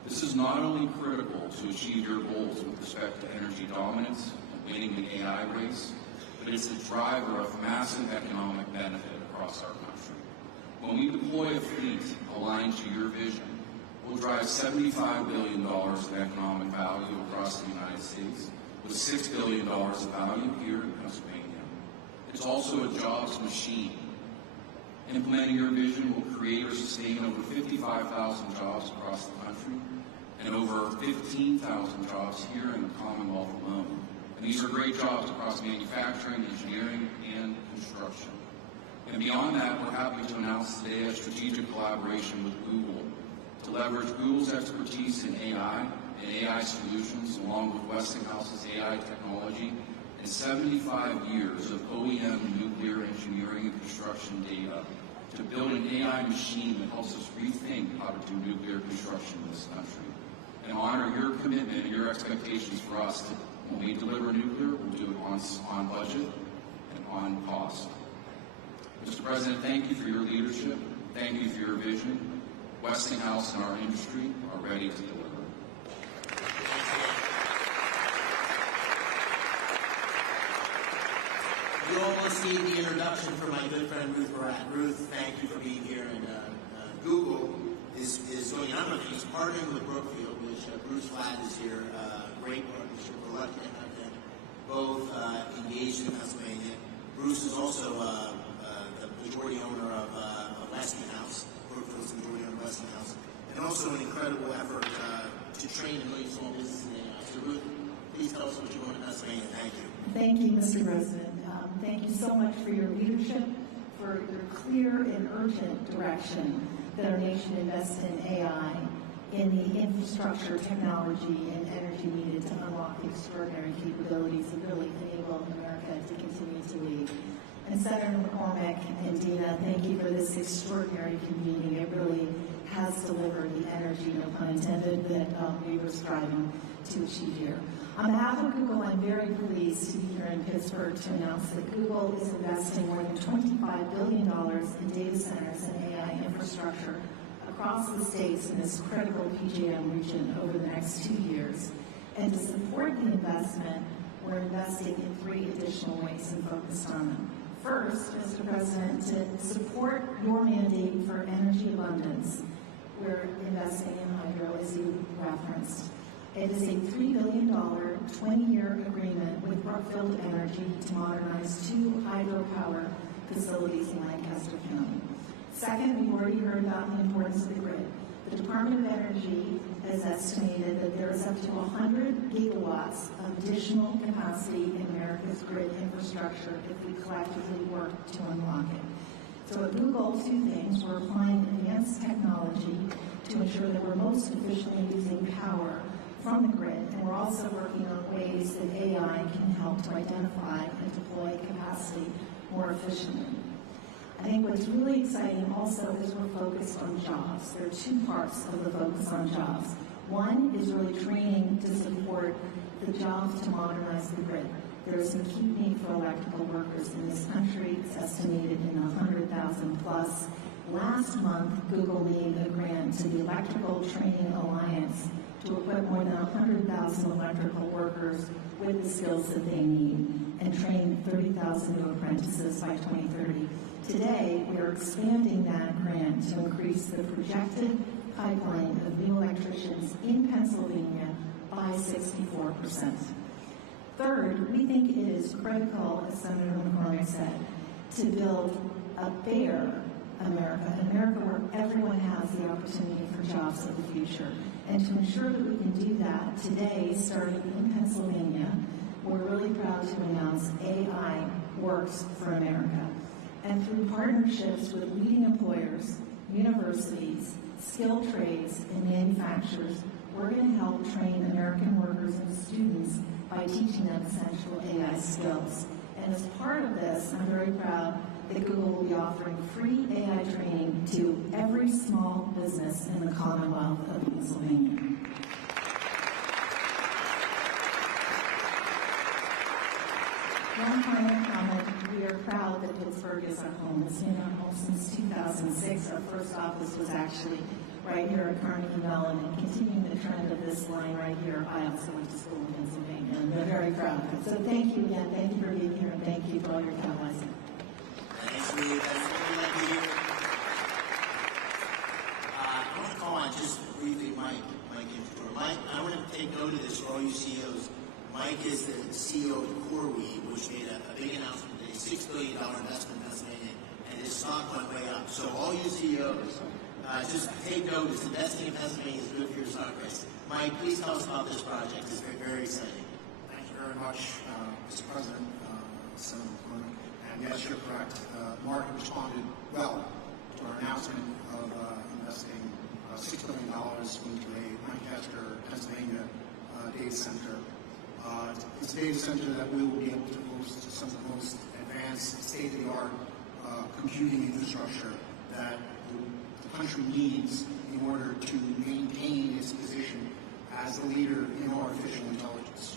This is not only critical to achieve your goals with respect to energy dominance and winning the AI race, but it's the driver of massive economic benefit across our country. When we deploy a fleet aligned to your vision, we'll drive $75 billion of economic value across the United States, with $6 billion of value here in Pennsylvania. It's also a jobs machine. Implementing your vision will create or sustain over 55,000 jobs across the country and over 15,000 jobs here in the Commonwealth alone. And these are great jobs across manufacturing, engineering, and construction. And beyond that, we're happy to announce today a strategic collaboration with Google to leverage Google's expertise in AI and AI solutions, along with Westinghouse's AI technology and 75 years of OEM nuclear engineering and construction data to build an AI machine that helps us rethink how to do nuclear construction in this country, and honor your commitment and your expectations for us that when we deliver nuclear, we'll do it on budget and on cost. Mr. President, thank you for your leadership. Thank you for your vision. Westinghouse and our industry are ready to deliver. You all received the introduction from my good friend Ruth Barat. Ruth, thank you for being here. And Google is going, I don't know if he's partnering with Brookfield, which Bruce Flatt is here. Great partnership. We're lucky to have them both engaged in Pennsylvania. Bruce is also the majority owner of Westinghouse. Brookfield's the majority owner of Westinghouse. And also an incredible effort to train a million small businesses in AI. So Ruth, please tell us what you're doing in Pennsylvania. Thank you. Thank you, Mr. President. Thank you so much for your leadership, for your clear and urgent direction that our nation invests in AI, in the infrastructure, technology, and energy needed to unlock the extraordinary capabilities and really enable America to continue to lead. And Senator McCormick and Dina, thank you for this extraordinary convening. It really has delivered the energy, no pun intended, that we were striving to achieve here. On behalf of Google, I'm very pleased to be here in Pittsburgh to announce that Google is investing more than $25 billion in data centers and AI infrastructure across the states in this critical PJM region over the next 2 years. And to support the investment, we're investing in 3 additional ways and focused on them. First, Mr. President, to support your mandate for energy abundance, we're investing in hydro, as you referenced. It is a $3 billion, 20-year agreement with Brookfield Energy to modernize 2 hydropower facilities in Lancaster County. Second, we've already heard about the importance of the grid. The Department of Energy has estimated that there is up to 100 gigawatts of additional capacity in America's grid infrastructure if we collectively work to unlock it. So at Google, 2 things. We're applying advanced technology to ensure that we're most efficiently using power from the grid, and we're also working on ways that AI can help to identify and deploy capacity more efficiently. I think what's really exciting also is we're focused on jobs. There are 2 parts of the focus on jobs. One is really training to support the jobs to modernize the grid. There is an acute need for electrical workers in this country. It's estimated in 100,000 plus. Last month, Google made a grant to the Electrical Training Alliance to equip more than 100,000 electrical workers with the skills that they need and train 30,000 new apprentices by 2030. Today, we are expanding that grant to increase the projected pipeline of new electricians in Pennsylvania by 64%. Third, we think it is critical, as Senator McCormick said, to build a fair America, an America where everyone has the opportunity for jobs of the future. And to ensure that we can do that, today, starting in Pennsylvania, we're really proud to announce AI Works for America. And through partnerships with leading employers, universities, skilled trades, and manufacturers, we're going to help train American workers and students by teaching them essential AI skills. And as part of this, I'm very proud that Google will be offering free AI training to every small business in the Commonwealth of Pennsylvania. One final comment. We are proud that Pittsburgh is our home. It's been our home since 2006. Our first office was actually right here at Carnegie Mellon, and continuing the trend of this line right here. I also went to school in Pennsylvania, and we're very proud of it. So thank you again. Thank you for being here, and thank you for all your comments. Thanks, Lee. That's what we like to hear. I want to call on just briefly Mike Introductory. Mike, I want to take note of this for all you CEOs. Mike is the CEO of CoreWeave, which made a big announcement today, $6 billion investment in Pennsylvania, and his stock went way up. So all you CEOs, just take notice. Investing in Pennsylvania is good for your stock price. Mike, please tell us about this project. It's very, very exciting. Thank you very much, Mr. President, Senator McCormick. And yes, you're correct. The market responded well to our announcement of investing $6 billion into a Lancaster, Pennsylvania data center. It's a data center that we will be able to host some of the most advanced, state-of-the-art computing infrastructure that the country needs in order to maintain its position as the leader in artificial intelligence.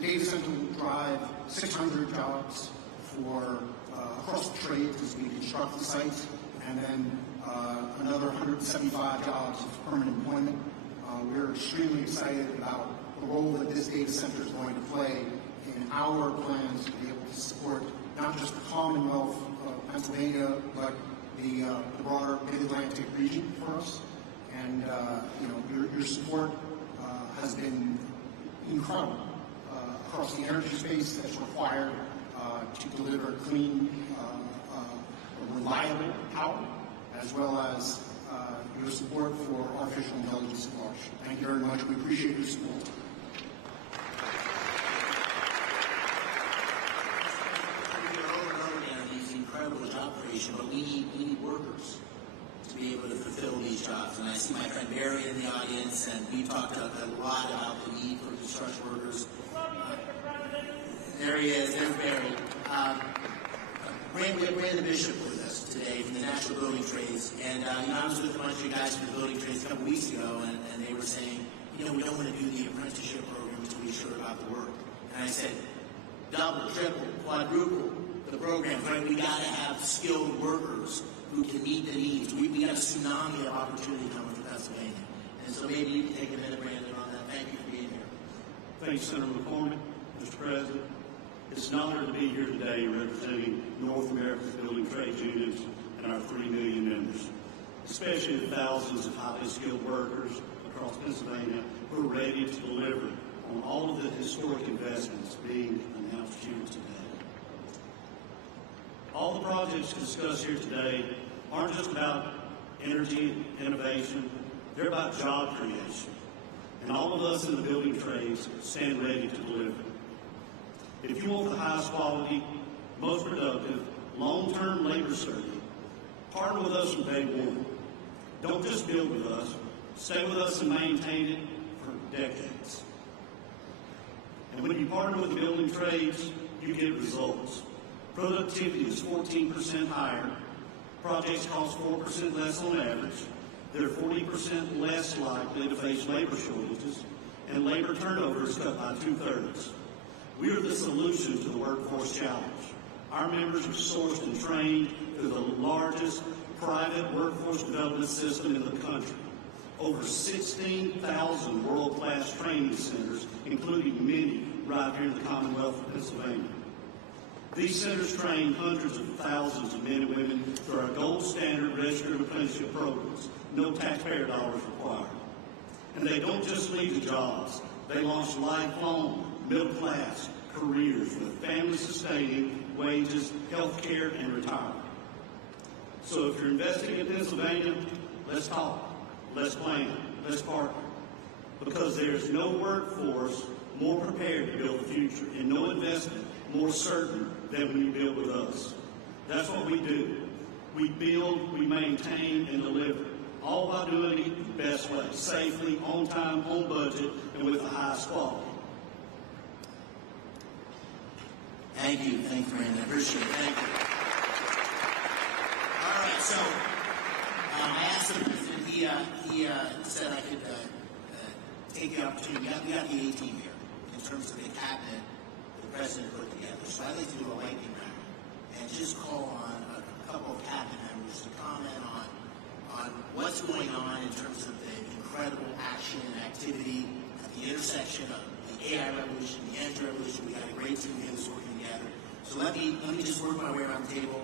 The data center will drive 600 jobs for across the trades as we construct the site, and then another 175 jobs of permanent employment. We're extremely excited about the role that this data center is going to play in our plans to be able to support not just the Commonwealth of Pennsylvania, but the broader Mid-Atlantic region for us. And your support has been incredible across the energy space that's required to deliver clean, reliable power, as well as your support for artificial intelligence at large. Thank you very much. We appreciate your support. Incredible job creation, but we need workers to be able to fulfill these jobs. And I see my friend Barry in the audience, and we talked a lot about the need for construction workers. There he is. There's Barry. Brandon Bishop with us today from the National Building Trades, and I was with a bunch of you guys from the Building Trades a couple weeks ago, and they were saying, we don't want to do the apprenticeship program until we're sure about the work. And I said, double, triple, quadruple the program, right? We got to have skilled workers who can meet the needs. We got a tsunami of opportunity coming to Pennsylvania. And so maybe you can take a minute, Brandon, on that. Thank you for being here. Thanks, Senator McCormick. Mr. President, it's an honor to be here today representing North America's building trades unions and our 3 million members, especially the thousands of highly skilled workers across Pennsylvania who are ready to deliver on all of the historic investments being announced here today. All the projects discussed here today aren't just about energy innovation, they're about job creation. And all of us in the building trades stand ready to deliver. If you want the highest quality, most productive, long-term labor certainty, partner with us from day one. Don't just build with us, stay with us and maintain it for decades. And when you partner with the building trades, you get results. Productivity is 14% higher. Projects cost 4% less on average. They're 40% less likely to face labor shortages, and labor turnover is cut by 2/3. We are the solution to the workforce challenge. Our members are sourced and trained through the largest private workforce development system in the country. Over 16,000 world-class training centers, including many right here in the Commonwealth of Pennsylvania. These centers train hundreds of thousands of men and women through our gold standard registered apprenticeship programs. No taxpayer dollars required. And they don't just lead to jobs. They launch lifelong, middle-class careers with family-sustaining wages, health care, and retirement. So if you're investing in Pennsylvania, let's talk, let's plan, let's partner. Because there's no workforce more prepared to build the future, and no investment more certain than when you build with us. That's what we do. We build, we maintain, and deliver, all by doing it the best way, safely, on time, on budget, and with the highest quality. Thank you, Brandon. I appreciate it. Thank you. All right, so I asked the president. He said I could take the opportunity. We got the A-team here in terms of the cabinet the president put together. So I'd like to do a lightning round and just call on a couple of cabinet members to comment on what's going on in terms of the incredible action and activity at the intersection of the AI revolution, the energy revolution. We got a great team here that's working together. So let me just work my way around the table.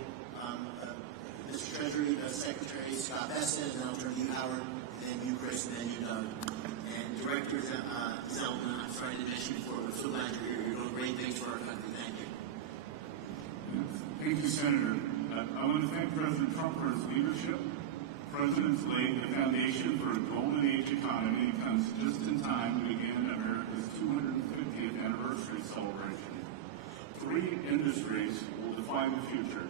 Mr. Treasury Secretary Scott Bessett, and then I'll turn to you, Howard, and then you, Chris, and then you, Doug. And Director Zeldin, I'm sorry to miss you before, but so glad you're here. You're doing great things for our country. Thank you. Thank you, Senator. I want to thank President Trump for his leadership. The President's laid the foundation for a golden age economy and comes just in time to begin America's 250th anniversary celebration. 3 industries will define the future: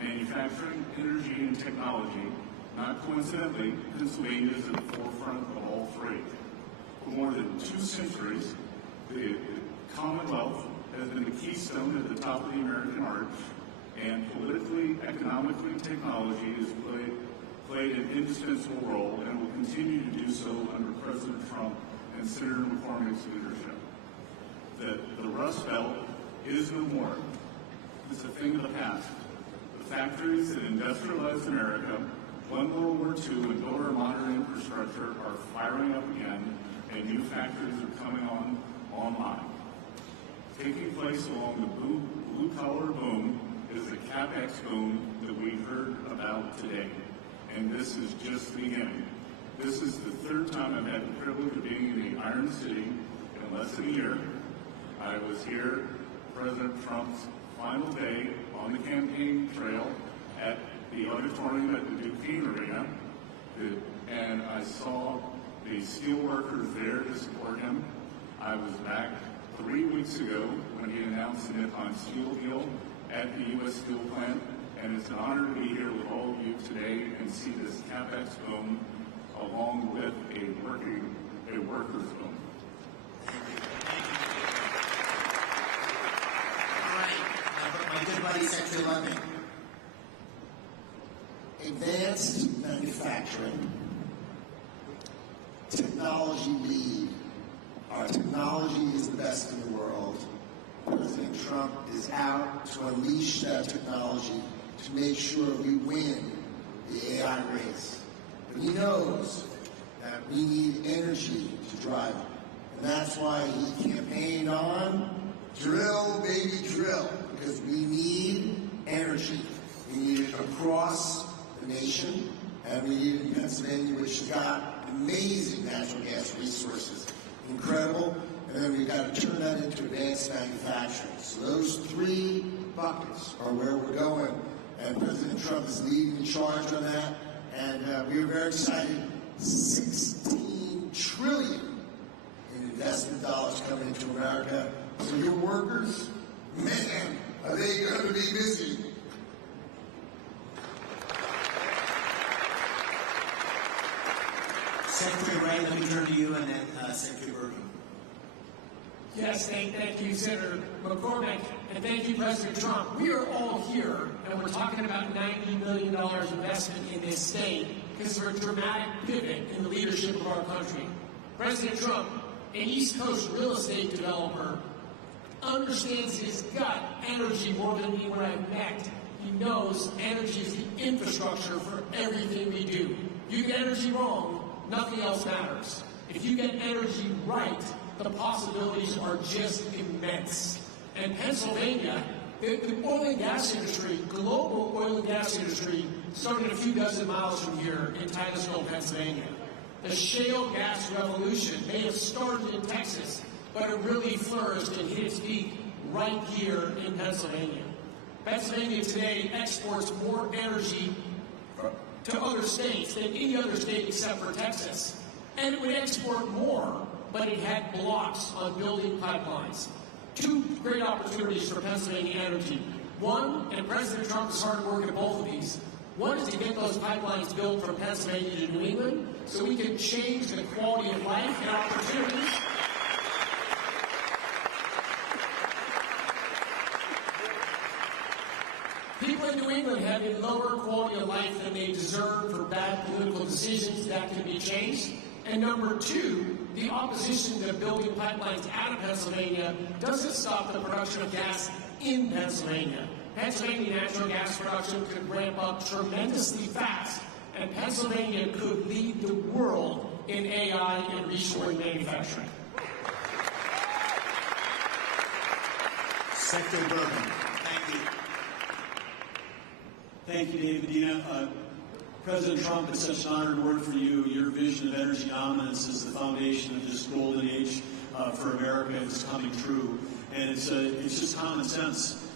manufacturing, energy, and technology. Not coincidentally, Pennsylvania is at the forefront of all 3. For more than 2 centuries, the Commonwealth has been the keystone at the top of the American arch, and politically, economically, technology has played an indispensable role and will continue to do so under President Trump and Senator McCormick's leadership. The Rust Belt is no more. It's a thing of the past. The factories that industrialized America, won World War II, and built our modern infrastructure are firing up again, and new factories are coming online. Taking place along the blue-collar boom is the CapEx boom that we heard about today, and this is just the beginning. This is the 3rd time I've had the privilege of being in the Iron City in less than a year. I was here President Trump's final day on the campaign trail at the auditorium at the Duquesne Arena, and I saw the steel workers there to support him. I was back 3 weeks ago when he announced the Nippon Steel deal at the U.S. Steel plant, and it's an honor to be here with all of you today and see this CapEx boom along with a workers boom. All right, my good buddy, Secretary Levin. Advanced manufacturing, technology lead. Our technology is the best in the world. President Trump is out to unleash that technology to make sure we win the AI race. But he knows that we need energy to drive it. And that's why he campaigned on drill, baby, drill, because we need energy. We need it across the nation, and we need it in Pennsylvania, which has got amazing natural gas resources. Incredible. And then we've got to turn that into advanced manufacturing. So those 3 buckets are where we're going. And President Trump is leading the charge on that. And we are very excited. $16 trillion in investment dollars coming into America. So your workers, man, are they going to be busy? Secretary Wright, let me turn to you, and then Secretary Bergen. Yes, thank you, Senator McCormick, and thank you, President Trump. We are all here, and we're talking about $90 million investment in this state because of a dramatic pivot in the leadership of our country. President Trump, an East Coast real estate developer, understands his gut energy more than anyone I've met. He knows energy is the infrastructure for everything we do. You get energy wrong, nothing else matters. If you get energy right, the possibilities are just immense. And Pennsylvania, the oil and gas industry, global oil and gas industry, started a few dozen miles from here in Titusville, Pennsylvania. The shale gas revolution may have started in Texas, but it really flourished and hit its peak right here in Pennsylvania. Pennsylvania today exports more energy to other states than any other state except for Texas. And it would export more, but it had blocks on building pipelines. 2 great opportunities for Pennsylvania energy. One, and President Trump is hard at work at both of these, one is to get those pipelines built from Pennsylvania to New England so we can change the quality of life and opportunities. New England having lower quality of life than they deserve for bad political decisions, that can be changed. And number two, the opposition to building pipelines out of Pennsylvania doesn't stop the production of gas in Pennsylvania. Pennsylvania natural gas production could ramp up tremendously fast, and Pennsylvania could lead the world in AI and reshoring manufacturing. Secretary Bergen. Thank you. Thank you, David. Dina. President Trump, it's such an honor and word for you. Your vision of energy dominance is the foundation of this golden age for America. It's coming true, and it's just common sense.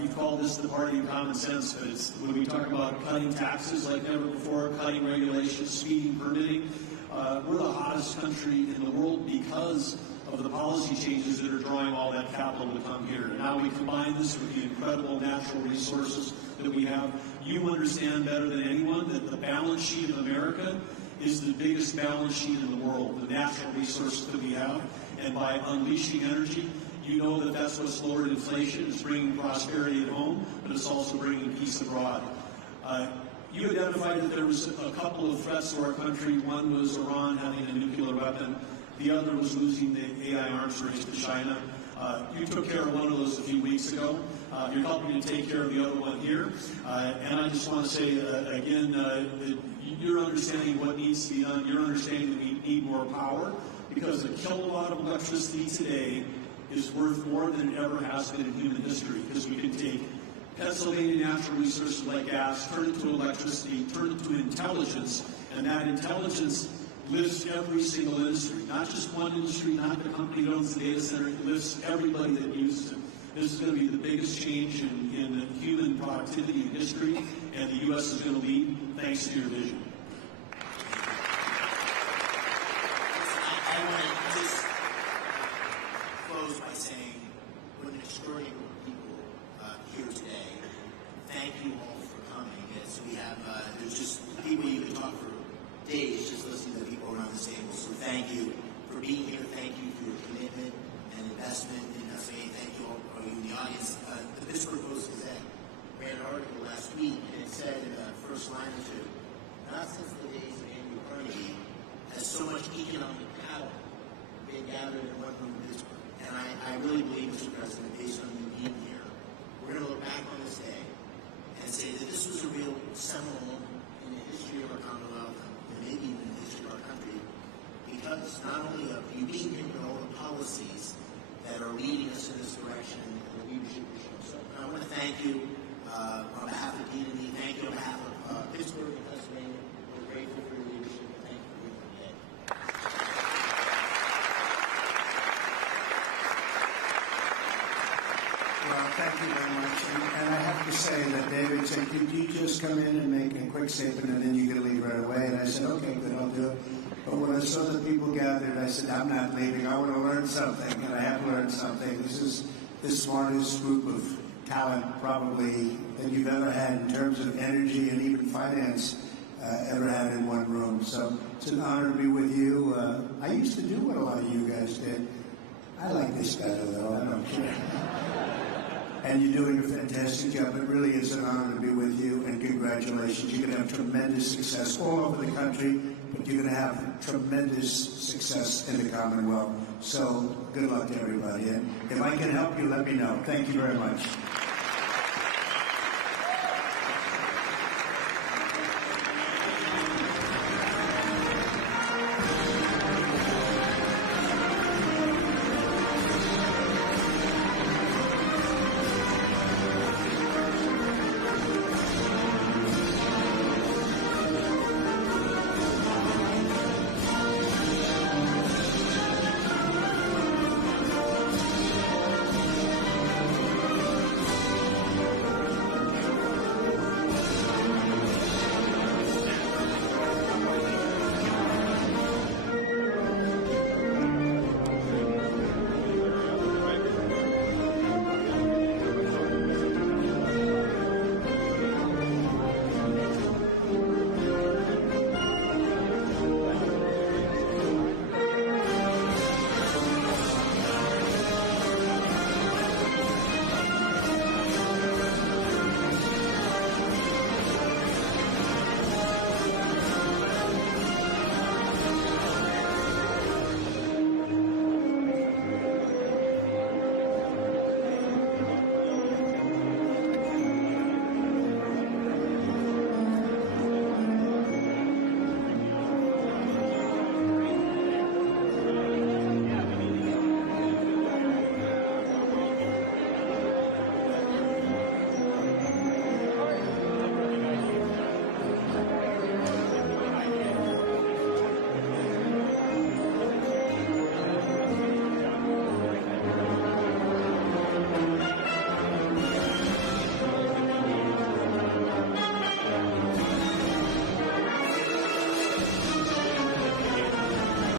You've called this the party of common sense, but it's when we talk about cutting taxes like never before, cutting regulations, speeding permitting. We're the hottest country in the world because of the policy changes that are drawing all that capital to come here. And now we combine this with the incredible natural resources that we have. You understand better than anyone that the balance sheet of America is the biggest balance sheet in the world, the natural resources that we have. And by unleashing energy, you know that that's what's lowered inflation. It's bringing prosperity at home, but it's also bringing peace abroad. You identified that there was a couple of threats to our country. One was Iran having a nuclear weapon. The other was losing the AI arms race to China. You took care of one of those a few weeks ago. You're helping to take care of the other one here. And I just want to say, again, that you're understanding what needs to be done. You're understanding that we need more power because a kilowatt of electricity today is worth more than it ever has been in human history because we can take Pennsylvania natural resources like gas, turn it to electricity, turn it to intelligence, and that intelligence lifts every single industry, not just one industry, not the company that owns the data center, it lifts everybody that uses it. This is going to be the biggest change in human productivity in history, and the U.S. is going to lead thanks to your vision. I want to just close by saying what an extraordinary group of people here today. Thank you all for coming. Yes, we have, there's just people you can talk for days just listening to the people around this table. So thank you for being here. Thank you for your commitment and investment in Pennsylvania. Thank you all for you in the audience. The Pittsburgh Post-Gazette ran an article last week, and it said in the first line or two, not since the days of Andrew Carnegie has so much economic power been gathered in one room in Pittsburgh. And I really believe, Mr. President, based on you being here, we're going to look back on this day and say that this was a real seminal moment in the history of our Commonwealth, and maybe even in the history of our country, because not only of you being here, but all the policies that are leading us in this direction and the leadership we show. So I want to thank you on behalf of Dean and me. Thank you on behalf of Pittsburgh and Pennsylvania. We're grateful for your leadership, and thank you for being here today. Well, thank you very much. And I have to say that David said, could you just come in and make a quick statement and then you can leave right away? And I said, okay, good, I'll do it. But when I saw the people gathered, I said, I'm not leaving. I want to learn something, and I have learned something. This is the smartest group of talent probably that you've ever had in terms of energy and even finance ever had in one room. So it's an honor to be with you. I used to do what a lot of you guys did. I like this better, though. I don't care. And you're doing a fantastic job. It really is an honor to be with you, and congratulations. You're going to have tremendous success all over the country, but you're going to have tremendous success in the Commonwealth. So good luck to everybody. And if I can help you, let me know. Thank you very much.